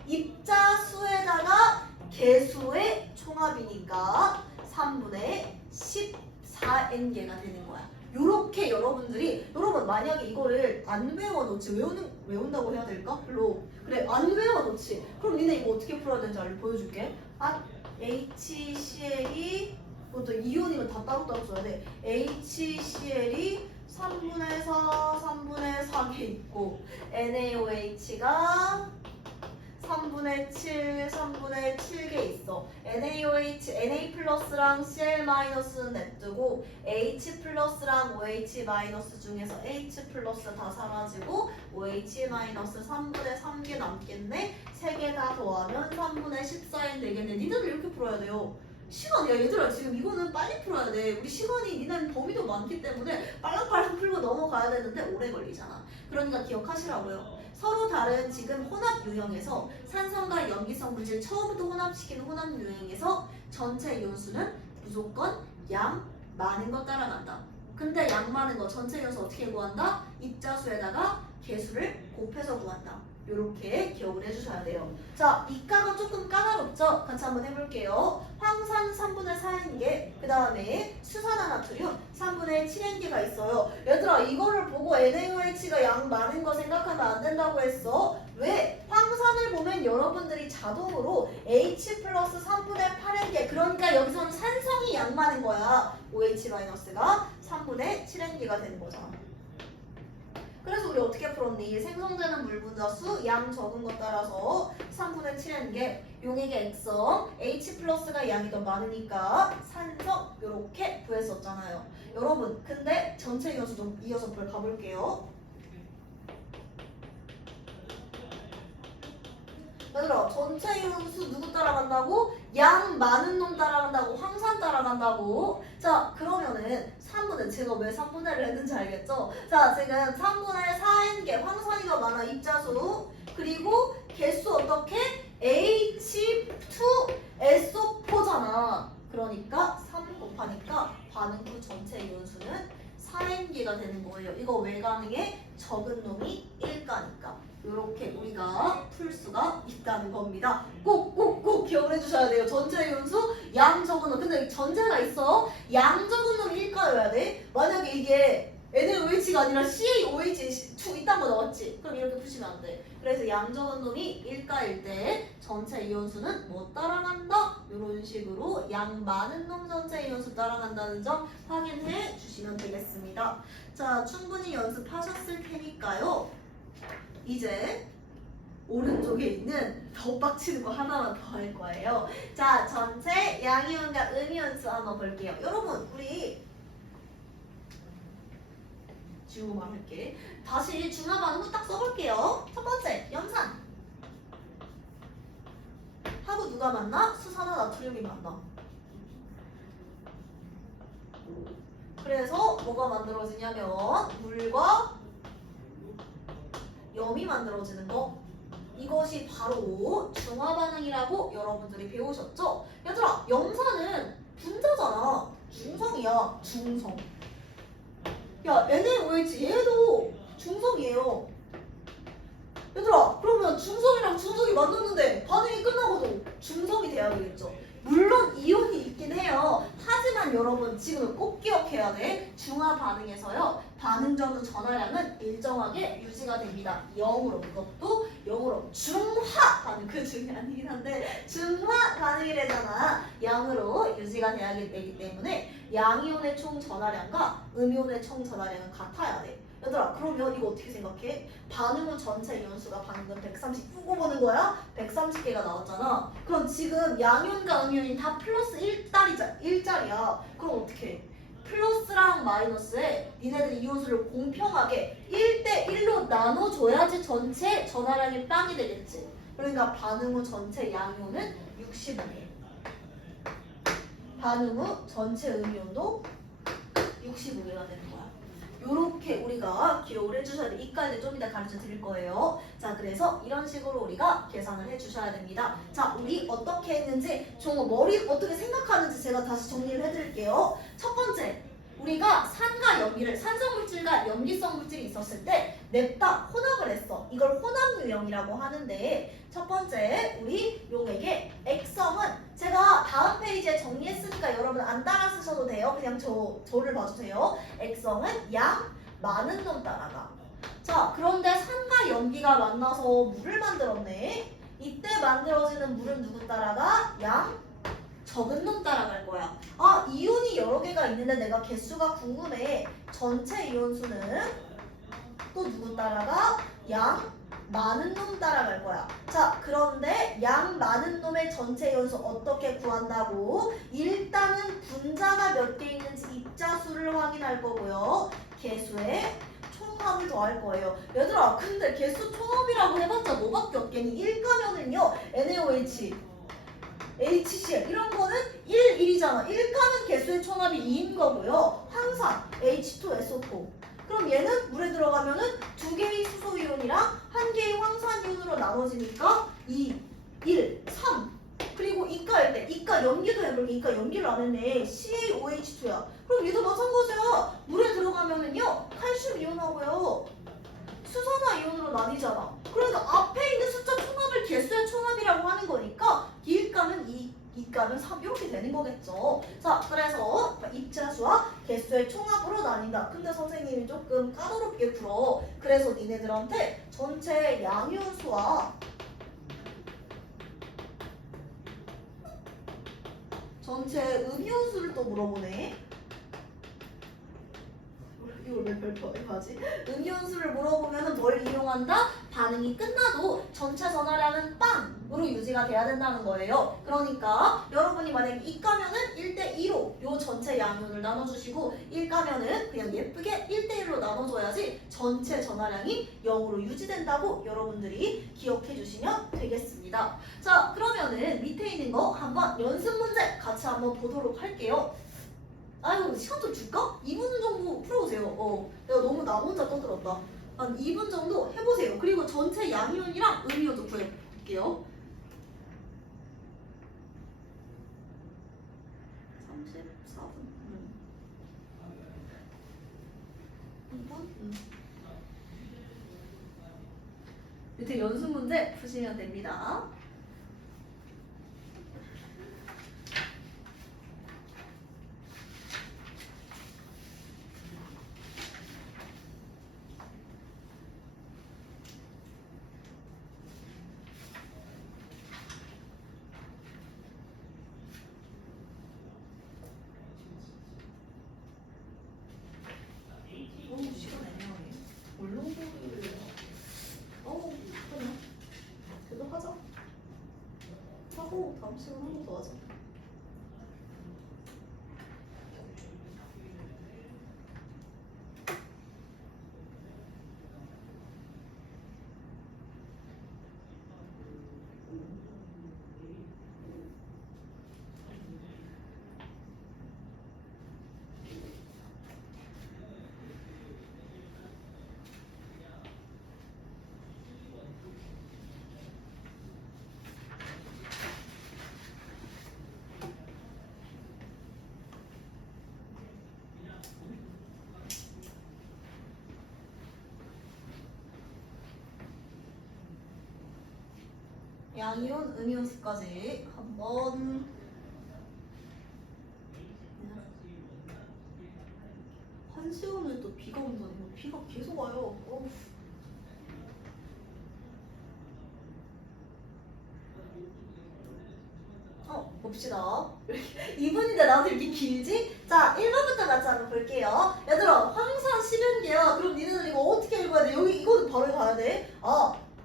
입자수에다가 개수의 총합이니까 3분의 14N개가 되는 거야. 요렇게 여러분들이 여러분 만약에 이거를 안 외워놓지 외운다고 해야 될까? 별로 그래 안 외워놓지 그럼 니네 이거 어떻게 풀어야 되는지 보여줄게. HCl이 이것도 이온이면 다 따로따로 써야 돼. HCl이 3분의 4, 3분의 4개 있고 NaOH가 3분의 7, 3분의 7개 있어. NaOH, Na 플러스랑 Cl 마이너스는 냅두고 H 플러스랑 OH 마이너스 중에서 H 플러스 다 사라지고 OH 마이너스 3분의 3개 남겠네. 3개 다 더하면 3분의 14인 되겠네. 니들 이렇게 풀어야 돼요. 시간, 야 얘들아 지금 이거는 빨리 풀어야 돼. 우리 시간이 니네는 범위도 많기 때문에 빨랑빨랑 풀고 넘어가야 되는데 오래 걸리잖아. 그러니까 기억하시라고요. 서로 다른 지금 혼합 유형에서 산성과 염기성 물질 처음부터 혼합시키는 혼합 유형에서 전체 이온수는 무조건 양 많은 거 따라간다. 근데 양 많은 거 전체 이온수 어떻게 구한다? 입자수에다가 개수를 곱해서 구한다. 요렇게 기억을 해주셔야 돼요. 자, 이가가 조금 까다롭죠? 같이 한번 해볼게요. 황산 3분의 4N개, 그 다음에 수산화나트륨 3분의 7N개가 있어요. 얘들아 이거를 보고 NaOH가 양 많은 거 생각하면 안 된다고 했어. 왜? 황산을 보면 여러분들이 자동으로 H 플러스 3분의 8N개, 그러니까 여기서는 산성이 양 많은 거야. OH-가 3분의 7N개가 되는 거잖아. 그래서 우리 어떻게 풀었니? 생성되는 물 분자수 양 적은 것 따라서 3분의 7N개, 용액의 액성 H 플러스가 양이 더 많으니까 산성 이렇게 구했었잖아요. 여러분 근데 전체 이온수 좀 이어서 가볼게요. 얘들아 전체 이온수 누구 따라간다고? 양 많은 놈 따라간다고. 황산 따라간다고. 자 그러면은 3분의 제가 왜 3분의를 했는지 알겠죠? 자 지금 3분의 4N개 황산이 더 많아. 입자수 그리고 개수 어떻게? H2SO4잖아. 그러니까 3 곱하니까 반응 후 전체 이온수는 4N개가 되는 거예요. 이거 왜 가능해? 적은 놈이 1가니까. 이렇게 우리가 풀 수가 있다는 겁니다. 꼭 기억을 해주셔야 돼요. 전체 이온수 양 적은 놈. 근데 전제가 있어. 양 적은 놈이 1가여야 돼. 만약에 이게 NaOH가 아니라 CaOH2 이딴 거 나왔지? 그럼 이렇게 푸시면 안 돼. 그래서 양 적은 놈이 1가일 때 전체 이온수는 뭐 따라간다? 이런 식으로 양 많은 놈 전체 이온수 따라간다는 점 확인해 주시면 되겠습니다. 자, 충분히 연습하셨을 테니까요. 이제 오른쪽에 있는 더 빡치는 거 하나만 더 할 거예요. 자, 전체 양이온과 음이온수 한번 볼게요. 여러분, 우리 지우고 말할게. 다시 중화반응 후딱 써볼게요. 첫 번째, 염산. 하고 누가 만나? 수산화나트륨이 만나. 그래서 뭐가 만들어지냐면 물과 염이 만들어지는 거. 이것이 바로 중화반응이라고 여러분들이 배우셨죠? 얘들아, 염산은 분자잖아. 중성이야. 중성. 야, NaOH 얘도 중성이에요. 얘들아, 그러면 중성이랑 중성이 만났는데 반응이 끝나고도 중성이 돼야 되겠죠? 물론 이온이 있긴 해요. 하지만 여러분 지금 꼭 기억해야 돼. 중화 반응에서요. 반응 전후 전하량은 일정하게 유지가 됩니다. 0으로 그것도 0으로 중화 반응 그 중이 아니긴 한데 중화 반응이래잖아. 0으로 유지가 돼야 되기 때문에 양이온의 총 전하량과 음이온의 총 전하량은 같아야 돼. 얘들아 그러면 이거 어떻게 생각해? 반응후 전체 이온수가 방금 130 끄고 보는 거야? 130개가 나왔잖아. 그럼 지금 양이온과 음이온이 다 플러스 1짜리야. 그럼 어떻게 해? 플러스랑 마이너스에 니네들 이온수를 공평하게 1대1로 나눠줘야지 전체 전하량이 빵이 되겠지. 그러니까 반응 후 전체 양이온은 65개. 반응 후 전체 음이온도 65개가 되는 거야. 요렇게 우리가 기억을 해주셔야 돼. 이까지 좀 이따 가르쳐 드릴 거예요. 자, 그래서 이런 식으로 우리가 계산을 해주셔야 됩니다. 자, 우리 어떻게 했는지 정말 머리 어떻게 생각하는지 제가 다시 정리를 해드릴게요. 첫 번째, 우리가 산과 염기를 산성물질과 염기성 물질이 있었을 때 냅다 혼합을 했어. 이걸 혼합 유형이라고 하는데 첫 번째 우리 용액의 액성은 제가 다음 페이지에 정리했으니까 여러분 안 따라 쓰셔도 돼요. 그냥 저를 봐주세요. 액성은 양 많은 놈 따라가. 자, 그런데 산과 염기가 만나서 물을 만들었네. 이때 만들어지는 물은 누구 따라가? 양 적은 놈 따라갈 거야. 아, 이온이 여러 개가 있는데 내가 개수가 궁금해. 전체 이온수는 또 누구 따라가? 양 많은 놈 따라갈 거야. 자, 그런데 양 많은 놈의 전체 이온수 어떻게 구한다고? 일단은 분자가 몇 개 있는지 입자수를 확인할 거고요. 개수의 총합을 더할 거예요. 얘들아, 근데 개수 총합이라고 해봤자 뭐밖에 없겠니? 1 가면은요, NaOH HCl 이런 거는 1이잖아. 1 가는 개수의 총합이 2인 거고요. 항상 H2SO4. 그럼 얘는 물에 들어가면은 2개의 수소이온이랑 1개의 황산이온으로 나눠지니까 2, 1, 3. 그리고 이가일 때, 이가 염기도 해볼게. 이가 염기를 안 했네. CaOH2야. 그럼 얘도 마찬가지야. 물에 들어가면은요, 칼슘 이온하고요. 수산화 이온으로 나뉘잖아. 그러니까 앞에 있는 숫자 총합을 개수의 총합이라고 하는 거니까 1가는 2, 2가는 3 이렇게 되는 거겠죠. 자, 그래서 입자수와 개수의 총합으로 나뉜다. 근데 선생님이 조금 까다롭게 풀어. 그래서 니네들한테 전체 양이온수와 전체 음이온수를 또 물어보네. 이걸 왜 별표에 가지? 음이온수를 물어보면 뭘 이용한다? 반응이 끝나도 전체 전하량은 빵으로 유지가 돼야 된다는 거예요. 그러니까 여러분이 만약에 2 가면은 1대2로 요 전체 양이온을 나눠주시고 1 가면은 그냥 예쁘게 1대1로 나눠줘야지 전체 전하량이 0으로 유지된다고 여러분들이 기억해 주시면 되겠습니다. 자, 그러면은 밑에 있는 거 한번 연습 문제 같이 한번 보도록 할게요. 아유, 시간 좀 줄까? 2분 정도 풀어보세요. 내가 너무 나 혼자 떠들었다. 한 2분 정도 해보세요. 그리고 전체 양이온이랑 음이온도 구해볼게요. 34분. 2분? 밑에 연습 문제 푸시면 됩니다. 시간 애매하네. 얼렁소리를. 그래. 계속 하자. 하고 다음 시간 한 번 더 하자. 양이온, 음이온수까지 한번 한시호는 또 비가 온다니. 비가 계속 와요. 봅시다. 2분인데 나한테 이렇게 길지? 자, 1번부터 같이 한번 볼게요. 얘들아, 황산 10N개야. 그럼 니네들 이거 어떻게 읽어야 돼? 여기 이거는 바로 가야 돼.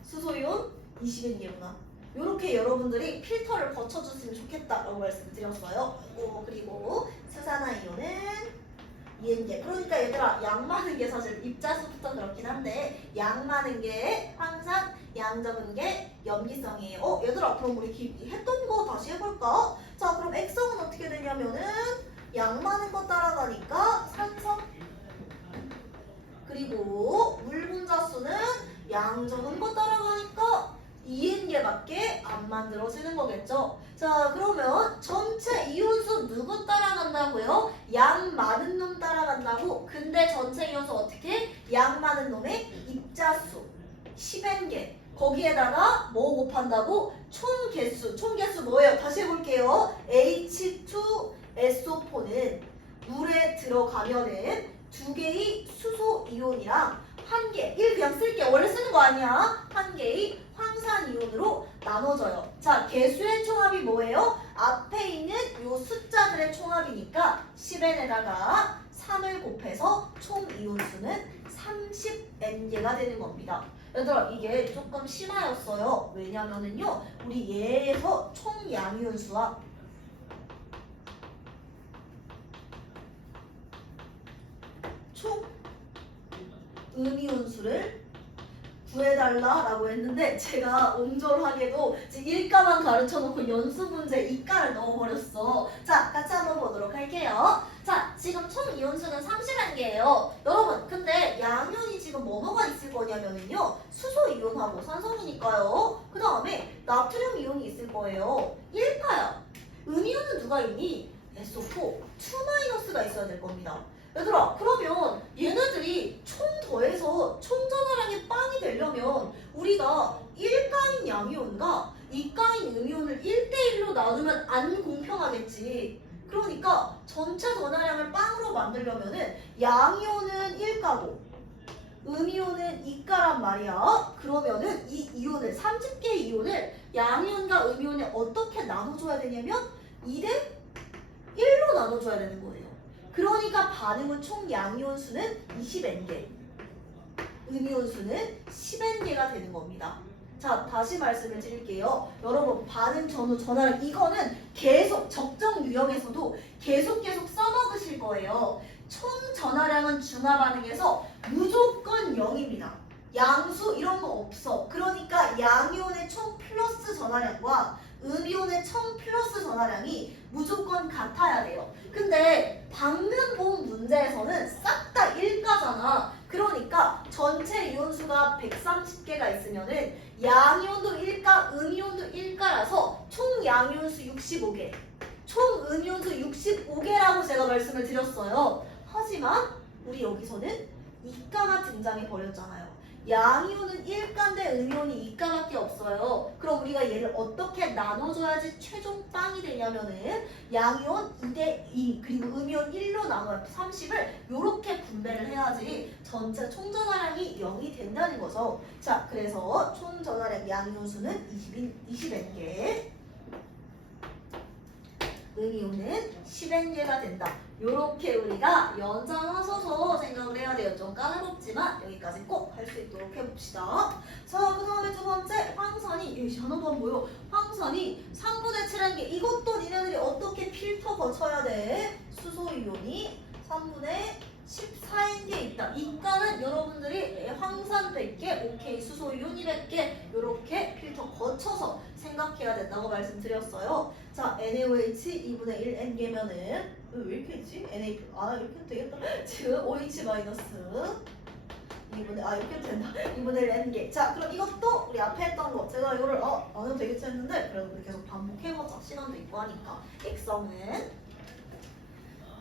수소이온 20N개구나. 요렇게 여러분들이 필터를 거쳐줬으면 좋겠다라고 말씀드렸어요. 그리고 수산화이온은 2N개. 그러니까 얘들아, 양 많은 게 사실 입자수부터 그렇긴 한데 양 많은 게 황산, 양 적은 게 염기성이에요. 얘들아, 그럼 우리 했던 거 다시 해볼까? 자, 그럼 액성은 어떻게 되냐면은 양 많은 거 따라가니까 산성. 그리고 물 분자수는 양 적은 거 따라가니까 2N개밖에 안 만들어지는 거겠죠. 자, 그러면 전체 이온수 누구 따라간다고요? 양 많은 놈 따라간다고. 근데 전체 이온수 어떻게? 양 많은 놈의 입자수 10N개. 거기에다가 뭐 곱한다고? 총 개수 뭐예요? 다시 해볼게요. H2SO4는 물에 들어가면은 2개의 수소 이온이랑 1개, 1 그냥 쓸게. 원래 쓰는 거 아니야. 1개의 황산 이온으로 나눠져요. 자, 개수의 총합이 뭐예요? 앞에 있는 요 숫자들의 총합이니까 10n에다가 3을 곱해서 총 이온수는 30n개가 되는 겁니다. 얘들아, 이게 조금 심하였어요. 왜냐면은요, 우리 얘에서 총 양이온수와 총 음이온수를 구해달라라고 했는데 제가 옹졸하게도 지금 1가만 가르쳐놓고 연수 문제 2가를 넣어버렸어. 자, 같이 한번 보도록 할게요. 자, 지금 총 이온수는 30N개예요. 여러분, 근데 양이온이 지금 뭐가 있을 거냐면요. 수소 이온하고 산성이니까요. 그 다음에 나트륨 이온이 있을 거예요. 1가야. 음이온은 누가 있니? SO4, 2-가 있어야 될 겁니다. 얘들아, 그러면 얘네들이 총 더해서 총 전화량이 빵이 되려면 우리가 1가인 양이온과 2가인 음이온을 1대1로 나누면 안 공평하겠지. 그러니까 전체 전화량을 빵으로 만들려면은 양이온은 1가고 음이온은 2가란 말이야. 그러면은 이 이온을 30개의 이온을 양이온과 음이온에 어떻게 나눠줘야 되냐면 2대1로 나눠줘야 되는 거예요. 그러니까 반응은 총 양이온 수는 20N개, 음이온 수는 10N개가 되는 겁니다. 자, 다시 말씀을 드릴게요. 여러분, 반응 전후 전화량 이거는 계속 적정 유형에서도 계속 써먹으실 거예요. 총 전화량은 중화 반응에서 무조건 0입니다. 양수 이런 거 없어. 그러니까 양이온의 총 플러스 전화량과 음이온의 총 플러스 전화량이 무조건 같아야 돼요. 근데 방금 본 문제에서는 싹 다 1가잖아. 그러니까 전체 이온수가 130개가 있으면은 양이온도 1가, 음이온도 1가라서 총 양이온수 65개, 총 음이온수 65개라고 제가 말씀을 드렸어요. 하지만 우리 여기서는 2가가 등장해 버렸잖아요. 양이온은 1가인데 음이온이 2가밖에 없어요. 그럼 우리가 얘를 어떻게 나눠줘야지 최종 빵이 되냐면은 양이온 2대2 그리고 음이온 1로 나눠 30을 이렇게 분배를 해야지 전체 총전화량이 0이 된다는 거죠. 자, 그래서 총전화량 양이온수는 20N개, 음이온은 10N개가 된다. 요렇게 우리가 연장하셔서 생각을 해야 돼요. 좀 까다롭지만 여기까지 꼭 할 수 있도록 해봅시다. 자, 그 다음에 두 번째, 황산이, 여기 하나도 안 보여. 황산이 3분의 7N개. 이것도 니네들이 어떻게 필터 거쳐야 돼? 수소이온이 3분의 14N개 있다. 이과는 여러분들이 황산 100개, 오케이, 수소이온 200개 요렇게 필터 거쳐서 생각해야 된다고 말씀드렸어요. 자, NaOH 2분의 1 N개면은 왜 이렇게 했지? NA 이렇게 해도 되겠다. 지금 OH 마이너스 2분의 이렇게 해도 된다. 2분의 1 N개. 자, 그럼 이것도 우리 앞에 했던 거 제가 이거를 안 해도 되겠지 했는데 그래도 우리 계속 반복해보자. 시간도 있고 하니까. 액성은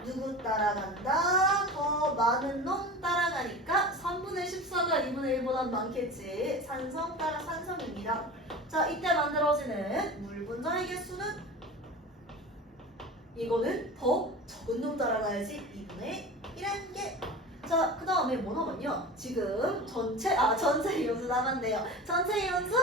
누구 따라간다? 더 많은 놈 따라가니까 3분의 14가 2분의 1보다 많겠지. 산성 따라 산성입니다. 자, 이때 만들어지는 물 분자의 개수는 이거는 더 적은 놈 따라가야지 2분의 1N개. 자, 그 다음에 뭐 남았냐? 지금 전체 이온수 남았네요. 전체 이온수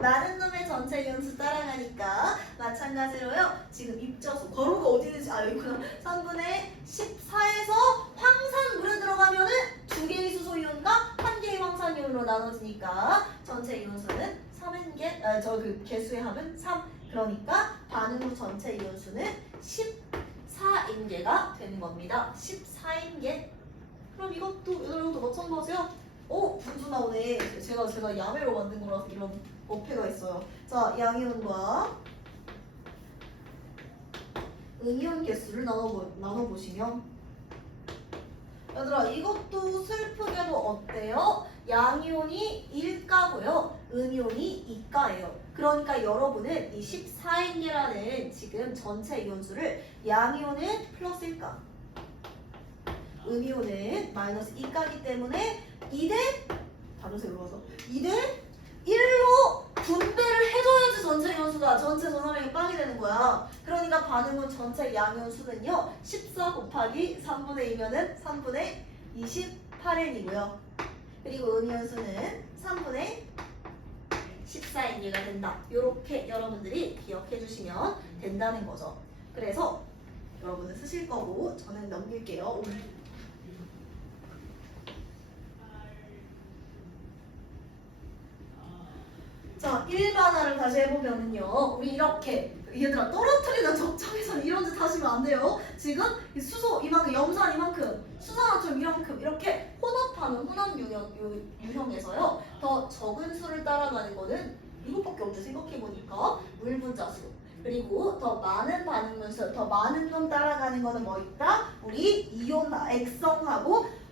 많은 놈의 전체 이온수 따라가니까 마찬가지로요. 지금 입자수 괄호가 어디 있는지 여기구나. 3분의 14에서 황산물에 들어가면은 2개의 수소 이온과 1개의 황산 이온으로 나눠지니까 전체 이온수는 3인계, 개수의 합은 3. 그러니까 반응 후 전체 이온수는 14인계가 되는 겁니다. 14인계. 그럼 이것도 마찬가지야. 분수 나오네. 제가 야매로 만든 거라서 이런 어폐가 있어요. 자, 양이온과 음이온 개수를 나눠보시면 얘들아 이것도 슬프게도 어때요? 양이온이 1가고요. 음이온이 2가예요. 그러니까 여러분은 이 14인계라는 지금 전체 이온수를 양이온은 플러스 1가 음이온은 마이너스 2가기 때문에 2대 1로 분배를 해줘야지 전체 이온수가 전체 전화량이 빵이 되는 거야. 그러니까 반응은 전체 양이온수는요 14 곱하기 3분의 2면은 3분의 28N이고요. 그리고 음이온수는 3분의 14인계가 된다. 이렇게 여러분들이 기억해 주시면 된다는 거죠. 그래서 여러분은 쓰실 거고 저는 넘길게요. 자, 일반화를 다시 해보면은요. 우리 이렇게 얘들아 떨어뜨리는 적정에서는 이런 짓 하시면 안 돼요. 지금 이 수소 이만큼, 염산 이만큼, 수산화점 이만큼 이렇게 혼합하는 혼합 유형에서요. 더 적은 수를 따라가는 거는 이것밖에 없는데 생각해보니까 물 분자수. 그리고 더 많은 반응문수, 더 많은 놈 따라가는 거는 뭐 있다? 우리 이온 액성하고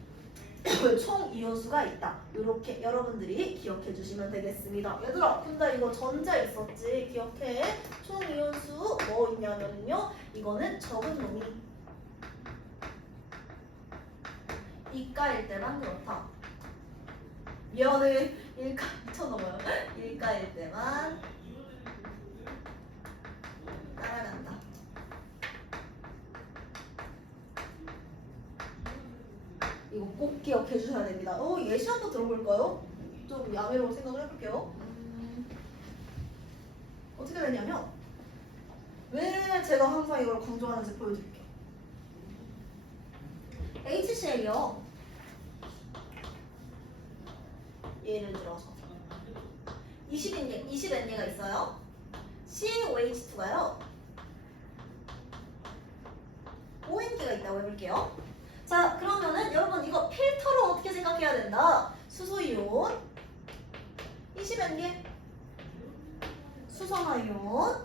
총 이온수가 있다. 이렇게 여러분들이 기억해 주시면 되겠습니다. 얘들아 근데 이거 전자 있었지? 기억해. 총 이온수 뭐 있냐면요. 이거는 적은 놈이 이가일 때만 그렇다. 미안해. 1가 미쳐넘어요. 1가일 때만 따라간다. 이거 꼭 기억해 주셔야 됩니다. 예시 한번 들어볼까요? 좀 야매로 생각을 해볼게요. 어떻게 되냐면 왜 제가 항상 이걸 강조하는지 보여드릴게요. HCl이요. 예를 들어서 20N개가 있어요. COH2가요. 5N개가 있다고 해볼게요. 자, 그러면은 여러분 이거 필터로 어떻게 생각해야 된다? 수소이온 20N개, 수산화이온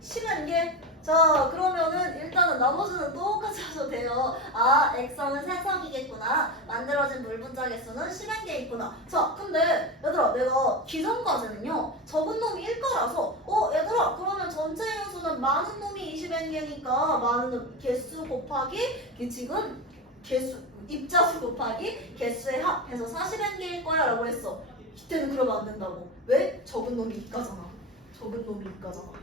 10N개. 자, 그러면은 일단은 나머지는 똑같이 하셔도 돼요. 액성은 3성이겠구나. 만들어진 물 분자 개수는 10N개 있구나. 자, 근데 얘들아 내가 기존까지는요 적은 놈이 1가라서 얘들아 그러면 전체 이온수는 많은 놈이 20N개니까 많은 놈 개수 곱하기 지금 개수 입자수 곱하기 개수의 합해서 40N개일 거야 라고 했어. 이때는 그러면 안 된다고. 왜? 적은 놈이 2가잖아. 적은 놈이 2가잖아.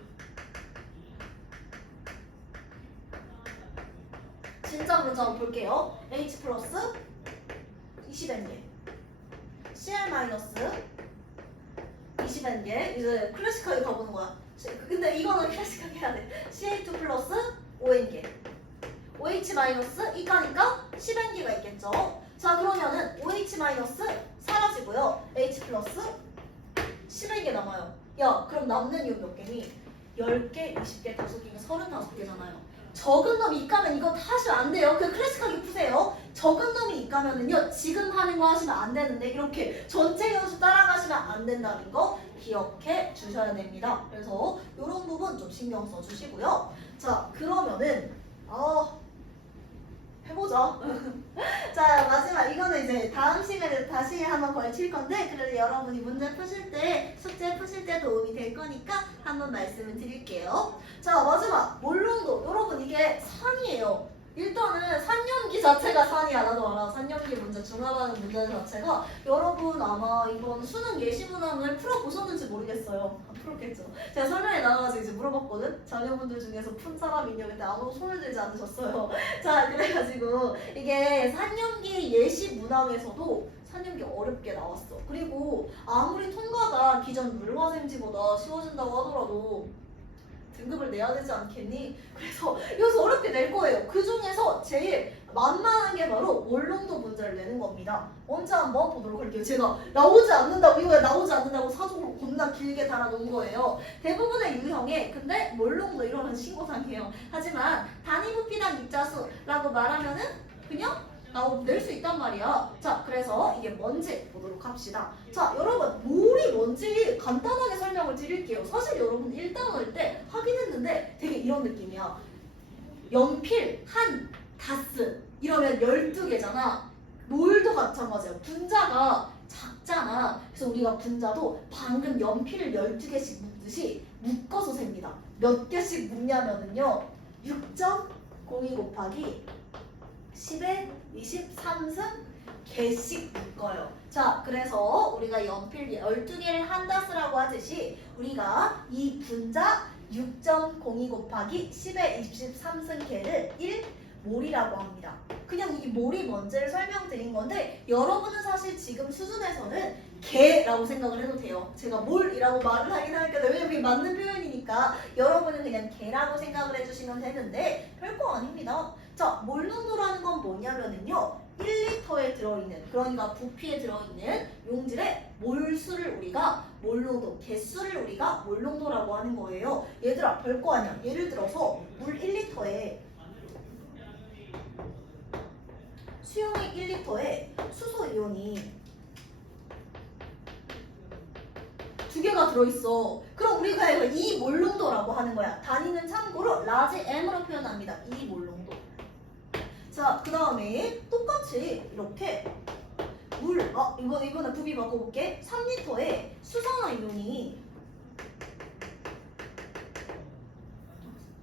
진짜 문제 한번 볼게요. H 플러스 20N개, Cl 마이너스 20N개. 이제 클래식하게 가보는 거야. 근데 이거는 클래식하게 해야 돼. CH2 플러스 5N개, OH 마이너스 2가니까 10N개가 있겠죠. 자, 그러면은 OH 마이너스 사라지고요. H 플러스 10N개 남아요. 야, 그럼 남는 이온 몇 개니? 10개, 20개, 5개가 35개잖아요. 적은 놈이 2가면 이거 다 하시면 안 돼요. 그냥 클래식하게 푸세요. 적은 놈이 2가면은요 지금 하는 거 하시면 안 되는데 이렇게 전체 연수 따라가시면 안 된다는 거 기억해 주셔야 됩니다. 그래서 이런 부분 좀 신경 써 주시고요. 자, 그러면은 해보자. 자, 마지막 이거는 이제 다음 시간에 다시 한번 걸칠 건데 그래도 여러분이 문제 푸실 때 숙제 푸실 때 도움이 될 거니까 한번 말씀을 드릴게요. 자, 마지막 몰롱도. 여러분 이게 산이에요. 일단은 산염기 자체가 산이야. 나도 알아. 산염기 문제 중합하는 문제 자체가 여러분 아마 이번 수능 예시 문항을 풀어보셨는지 모르겠어요. 안 풀었겠죠. 제가 설명에 나가서 이제 물어봤거든. 자녀분들 중에서 푼 사람이 있냐 근데 아무도 손을 들지 않으셨어요. 자, 그래가지고 그래가지고 이게 산염기 예시 문항에서도 산염기 어렵게 나왔어. 그리고 아무리 통과가 기존 물화생지보다 쉬워진다고 하더라도 등급을 내야 되지 않겠니? 그래서 여기서 어렵게 낼 거예요. 그 중에서 제일 만만한 게 바로 원롱도 문제를 내는 겁니다. 언제 한번 보도록 할게요. 제가 나오지 않는다고, 이거에 나오지 않는다고 사족으로 겁나 길게 달아놓은 거예요. 대부분의 유형에 근데 원롱도 이러면 신고상이에요. 하지만 단위 부피당 입자수라고 말하면은 그냥 낼 수 있단 말이야. 자, 그래서 이게 뭔지 보도록 합시다. 자, 여러분 뭘이 뭔지 간단하게 설명을 드릴게요. 사실 여러분 1단원 때 하긴 했는데 되게 이런 느낌이야. 연필 한 다스 이러면 12개잖아. 몰도 마찬가지야. 분자가 작잖아. 그래서 우리가 분자도 방금 연필을 12개씩 묶듯이 묶어서 셉니다. 몇 개씩 묶냐면은요. 6.02 곱하기 10의 23승 개씩 묶어요. 자, 그래서 우리가 연필 12개를 한 다스라고 하듯이 우리가 이 분자 6.02 곱하기 10의 23승 개를 1몰이라고 합니다. 그냥 이 몰이 뭔지를 설명드린 건데 여러분은 사실 지금 수준에서는 개라고 생각을 해도 돼요. 제가 몰이라고 말을 하긴 하니까 왜냐면 이게 맞는 표현이니까 여러분은 그냥 개라고 생각을 해주시면 되는데 별거 아닙니다. 자, 몰농도라는 건 뭐냐면은요 1리터에 들어있는, 그러니까 부피에 들어있는 용질의 몰수를 우리가 몰농도, 개수를 우리가 몰농도라고 하는 거예요. 얘들아 별거 아니야. 예를 들어서 물 1리터에 수용액 1리터에 수소이온이 2개가 들어있어. 그럼 우리가 이거 2몰농도라고 하는 거야. 단위는 참고로 라지 M으로 표현합니다. 2몰농도. 자, 그 다음에 똑같이 이렇게 이번에 부비 바꿔볼게. 3리터에 수산화이온이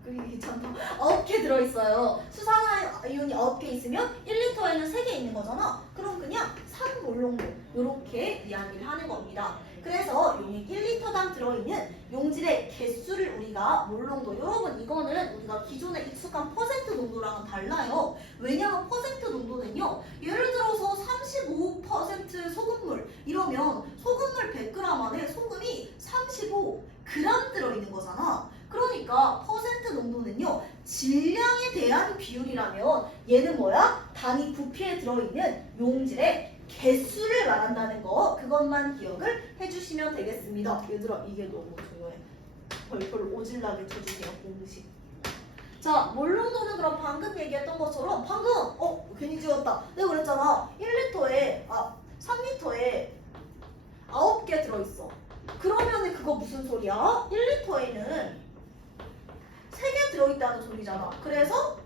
그리기 귀찮다. 9개 들어있어요. 수산화이온이 9개 있으면 1리터에는 3개 있는 거잖아. 그럼 그냥 3몰농도 이렇게 이야기를 하는 겁니다. 그래서 용액 1리터당 들어있는 용질의 개수를 우리가 몰농도, 여러분 이거는 우리가 기존에 익숙한 퍼센트 농도랑은 달라요. 왜냐면 퍼센트 농도는요, 예를 들어서 35% 소금물 이러면 소금물 100g 안에 소금이 35g 들어있는 거잖아. 그러니까 퍼센트 농도는요, 질량에 대한 비율이라면 얘는 뭐야? 단위 부피에 들어있는 용질의 개수를 말한다는 거, 그것만 기억을 해주시면 되겠습니다. 얘들아 이게 너무 중요해. 벌벌 오질나게 쳐주세요. 공식. 자, 몰농도는 그럼 방금 얘기했던 것처럼 괜히 지웠다. 내가 그랬잖아. 3리터에 9개 들어있어. 그러면은 그거 무슨 소리야? 1리터에는 3개 들어있다는 소리잖아. 그래서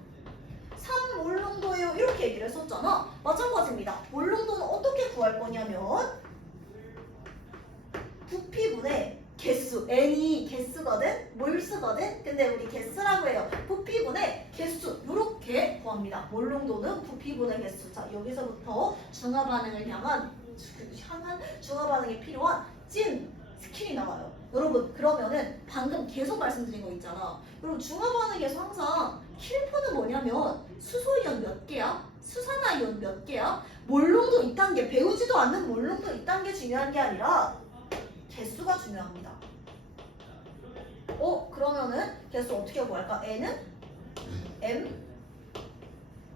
3몰농도예요 이렇게 얘기를 했었잖아. 마찬가지입니다. 몰농도는 어떻게 구할 거냐면 부피분의 개수, N이 개수거든, 몰수거든. 근데 우리 개수라고 해요. 부피분의 개수 이렇게 구합니다. 몰농도는 부피분의 개수. 자, 여기서부터 중화 반응을 향한 중화 반응에 필요한 찐 스킬이 나와요. 여러분 그러면은 방금 계속 말씀드린 거 있잖아. 여러분 중화 반응에서 항상 킬포는 뭐냐면 수소이온 몇 개야? 수산화이온 몇 개야? 몰농도 이딴 게, 배우지도 않는 몰농도 이딴 게 중요한 게 아니라 개수가 중요합니다. 그러면은 개수 어떻게 구할까? N은 M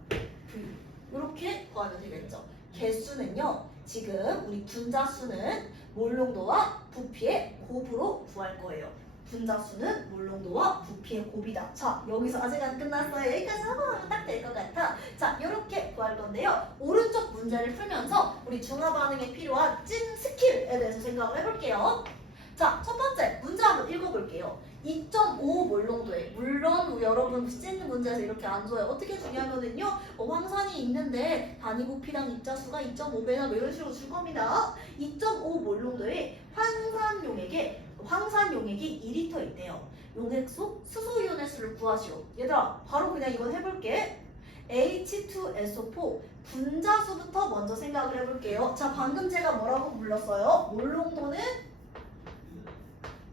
V 이렇게 구하면 되겠죠. 개수는요, 지금 우리 분자수는 몰농도와 부피의 곱으로 구할 거예요. 분자수는 몰농도와 부피의 곱이다. 자, 여기서 아직 안 끝났어요. 여기까지 하고 딱 될 것 같아. 자, 이렇게 구할 건데요. 오른쪽 문제를 풀면서 우리 중화 반응에 필요한 찐 스킬에 대해서 생각을 해볼게요. 자, 첫 번째 문제 한번 읽어볼게요. 2.5 몰농도에, 물론 여러분 찐 문제에서 이렇게 안 줘요. 어떻게 주냐면은요, 황산이 있는데 단위 부피당 입자수가 2.5배나 뭐 이런 식으로 줄 겁니다. 2.5 몰농도에 황산 용액이 2리터 있대요. 용액 속 수소이온의 수를 구하시오. 얘들아 바로 그냥 이건 해볼게. H2SO4 분자수부터 먼저 생각을 해볼게요. 자, 방금 제가 뭐라고 불렀어요? 몰농도는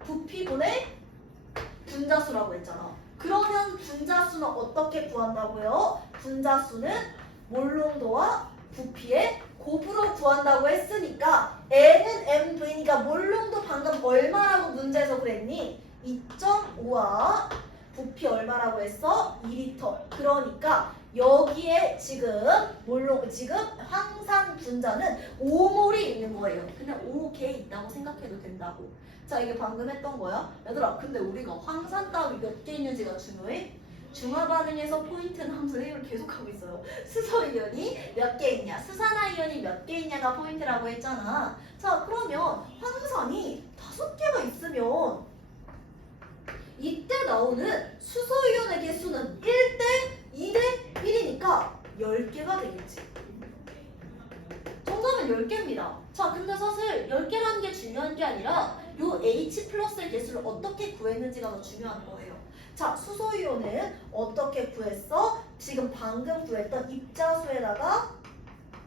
부피분의 분자수라고 했잖아. 그러면 분자수는 어떻게 구한다고요? 분자수는 몰농도와 부피의 곱으로 구한다고 했으니까 N은 MV니까 몰농도 방금 얼마라고 문제에서 그랬니? 2.5와 부피 얼마라고 했어? 2리터. 그러니까 여기에 지금 황산 분자는 5몰이 있는 거예요. 그냥 5개 있다고 생각해도 된다고. 자, 이게 방금 했던 거야. 얘들아, 근데 우리가 황산 따위 몇 개 있는지가 중요해? 중화 반응에서 포인트는 함수 회의를 계속하고 있어요. 수소 이온이 몇 개 있냐, 수산화 이온이 몇 개 있냐가 포인트라고 했잖아. 자, 그러면 황산이 5개가 있으면 이때 나오는 수소 이온의 개수는 1대 2대 1이니까 10개가 되겠지. 정답은 10개입니다. 자, 근데 사실 10개라는 게 중요한 게 아니라 요 H 플러스의 개수를 어떻게 구했는지가 더 중요한 거예요. 자, 수소이온은 어떻게 구했어? 지금 방금 구했던 입자수에다가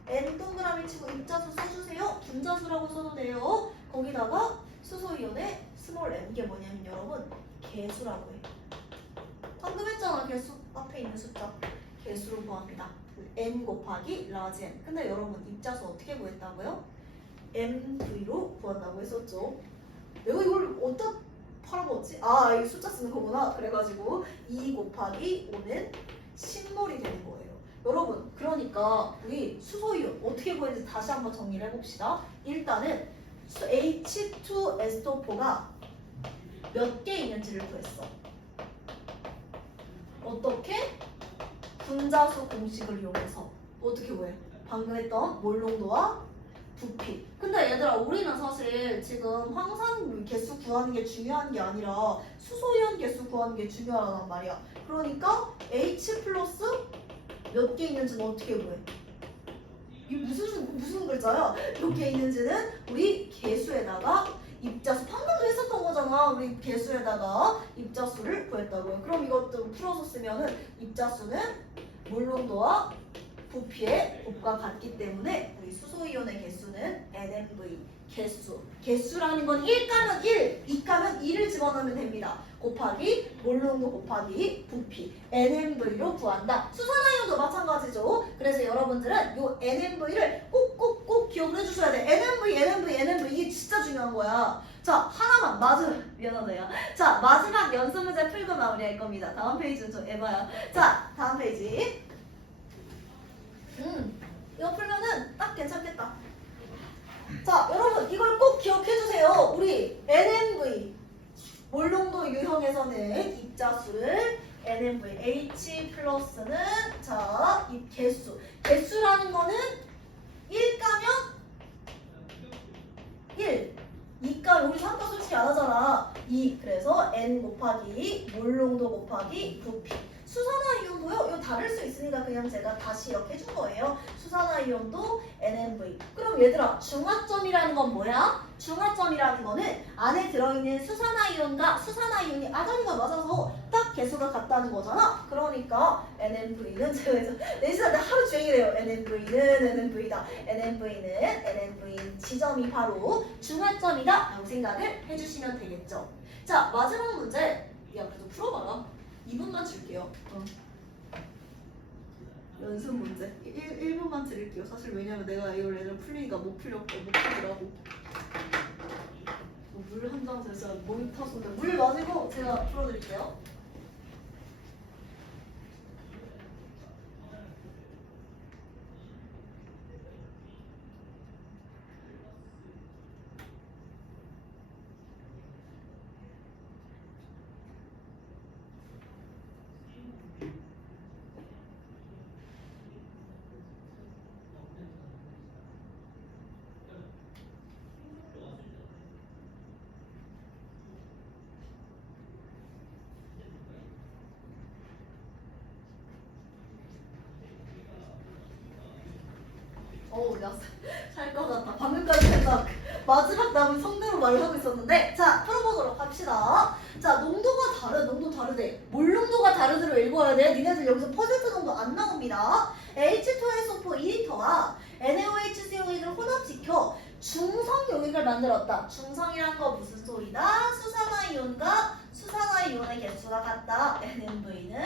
N 동그라미 치고 입자수 써주세요. 분자수라고 써도 돼요. 거기다가 수소이온의 스몰 m, 이게 뭐냐면 여러분 개수라고 해. 방금 했잖아, 개수. 앞에 있는 숫자 개수로 구합니다. N 곱하기 라지 N. 근데 여러분 입자수 어떻게 구했다고요? MV로 구한다고 했었죠. 내가 이걸 어디다 팔아먹었지? 아, 이 숫자 쓰는 거구나. 그래가지고 2 곱하기 5는 10몰이 되는 거예요. 여러분, 그러니까 우리 수소이온 어떻게 구했는지 다시 한번 정리를 해봅시다. 일단은 H2SO4가 몇 개 있는지를 구했어. 어떻게? 분자수 공식을 이용해서. 어떻게 구해? 방금 했던 몰농도와 부피. 근데 얘들아, 우리는 사실 지금 황산 개수 구하는 게 중요한 게 아니라 수소이온 개수 구하는 게 중요하단 말이야. 그러니까 H 플러스 몇 개 있는지는 어떻게 구해? 이게 무슨 글자야? 몇 개 있는지는 우리 개수에다가 입자수, 방금도 했었던 거잖아. 우리 개수에다가 입자수를 구했다고요. 그럼 이것도 풀어서 쓰면은 입자수는 몰농도와 부피의 곱과 같기 때문에 우리 수소이온의 개수는 NMV 개수라는 건 1 가면 1, 2 가면 2를 집어넣으면 됩니다. 곱하기 몰농도 곱하기 부피 NMV로 구한다. 수산화이온도 마찬가지죠. 그래서 여러분들은 이 NMV를 꼭 기억을 해주셔야 돼. NMV 이게 진짜 중요한 거야. 자, 하나만 미안하네요. 자, 마지막 연습 문제 풀고 마무리할 겁니다. 다음 페이지는 좀 에바야. 자, 다음 페이지. 이거 풀면은 딱 괜찮겠다. 자, 여러분 이걸 꼭 기억해주세요. 우리 NMV 몰농도 유형에서는 입자수를 NMV H 플러스는 자, 이 개수라는 거는 1 까면 1, 2 까면 우리 삼가 솔직히 안 하잖아. 2, 그래서 N 곱하기 몰농도 곱하기 부피. 수산화이온도요, 이거 다를 수 있으니까 그냥 제가 다시 이렇게 해준 거예요. 수산화이온도 NMV. 그럼 얘들아, 중화점이라는 건 뭐야? 중화점이라는 거는 안에 들어있는 수산화이온과 수산화이온이 아다리가 맞아서 딱 개수가 같다는 거잖아. 그러니까 NMV는 제가 내시한테 하루 종일 해요. NMV는 NMV다. NMV는 지점이 바로 중화점이다 라고 생각을 해주시면 되겠죠. 자, 마지막 문제. 야, 그래도 풀어봐라. 2분만 줄게요. 연습 문제 1분만 드릴게요. 사실 왜냐면 내가 이걸 얘를 풀리니까 못 풀더라고. 물 한 잔 진짜 몸이 타서 물 마시고 제가 풀어드릴게요. 야, 살 것 같다. 방금까지 살짝 마지막 남은 성대로 말을 하고 있었는데, 자, 풀어보도록 합시다. 자, 농도 다르대. 몰농도가 다르대로 읽어야 돼. 니네들 여기서 퍼센트 정도 안 나옵니다. H2SO4 2리터가 NaOH 용액을 혼합시켜 중성 용액을 만들었다. 중성이란 거 무슨 소리다? 수산화이온과 수산화의 이온의 개수가 같다. NMV는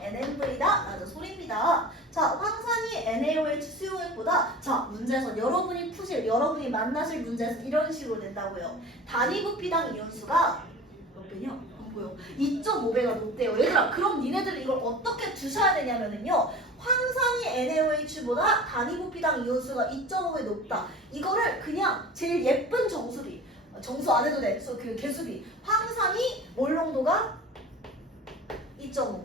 NMV다 라는 소리입니다. 자, 황산이 NaOH 수용액보다 자, 문제에서 여러분이 만나실 문제에서 이런 식으로 된다고요. 단위 부피당 이온수가 몇 배냐? 안 보여. 2.5배가 높대요. 얘들아, 그럼 니네들은 이걸 어떻게 두셔야 되냐면은요. 황산이 NaOH보다 단위 부피당 이온수가 2.5배 높다. 이거를 그냥 제일 예쁜 정수 안 해도 돼. 그 개수비. 황산이 몰 농도가 2.5,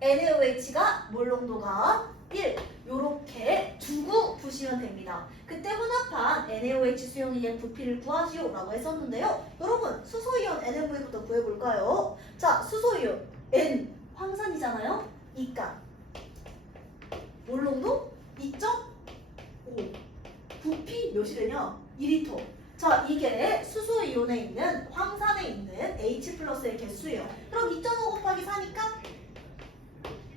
NaOH가 몰 농도가 1. 요렇게 두고 푸시면 됩니다. 그때 혼합한 NaOH 수용액의 부피를 구하시오 라고 했었는데요. 여러분, 수소이온 NMV부터 구해볼까요? 자, 수소이온 N 황산이잖아요. 이가 몰 농도 2.5. 부피 몇이 되냐? 2리터. 자, 이게 수소이온에 있는 황산에 있는 H 플러스의 개수예요. 그럼 2.5 곱하기 4니까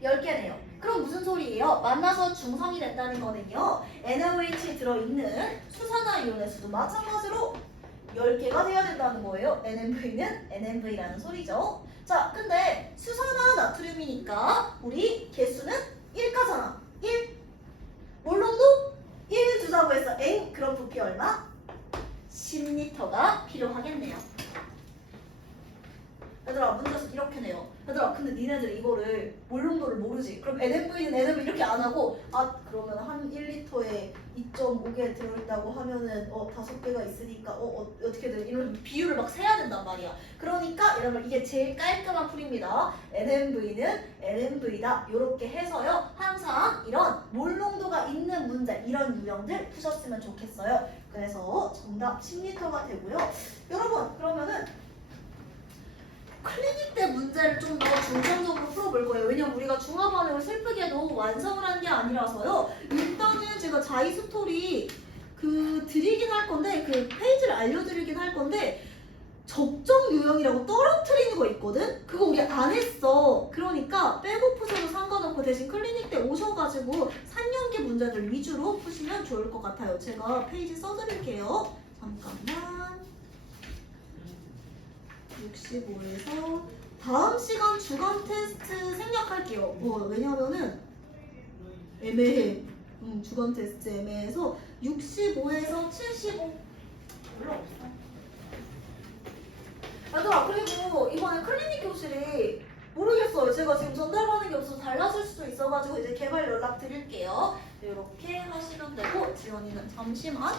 10개네요. 그럼 무슨 소리예요? 만나서 중성이 됐다는 거는요. NaOH에 들어있는 수산화이온의 수도 마찬가지로 10개가 돼야 된다는 거예요. NMV는 NMV라는 소리죠. 자, 근데 수산화 나트륨이니까 우리 개수는 1가잖아. 1. 몰농도 1 주자고 했어. N. 그럼 부피 얼마? 10리터가 필요하겠네요. 얘들아, 문제에서 이렇게 내요. 얘들아, 근데 니네들 이거를 몰 농도를 모르지. 그럼 NMV는 NMV 이렇게 안 하고 그러면 한 1리터에 2.5개 들어있다고 하면은 5개가 있으니까 어떻게든 이런 비율을 막 세야 된단 말이야. 그러니까 여러분, 이게 제일 깔끔한 풀입니다. NMV는 NMV다. 요렇게 해서요. 항상 이런 몰 농도가 있는 문제, 이런 유형들 푸셨으면 좋겠어요. 그래서 정답 10리터가 되고요. 여러분, 그러면은 클리닉 때 문제를 좀 더 중점적으로 풀어볼 거예요. 왜냐면 우리가 중화반응을 슬프게도 완성을 한 게 아니라서요. 일단은 제가 자이스토리 드리긴 할 건데, 그 페이지를 알려드리긴 할 건데, 적정 유형이라고 떨어뜨리는 거 있거든? 그거 우리 안 했어. 그러니까 빼고 푸셔도 상관없고 대신 클리닉 때 오셔가지고 3년기 문제들 위주로 푸시면 좋을 것 같아요. 제가 페이지 써드릴게요. 잠깐만. 65에서 다음 시간 주간 테스트 생략할게요. 왜냐면은 애매해. 주간 테스트 애매해서 65에서 75 별로 없어. 얘들아, 그리고 이번에 클리닉 교실이 모르겠어요. 제가 지금 전달받는 게 없어서 달라질 수도 있어가지고 이제 개발 연락 드릴게요. 이렇게 하시면 되고, 지연이는 잠시만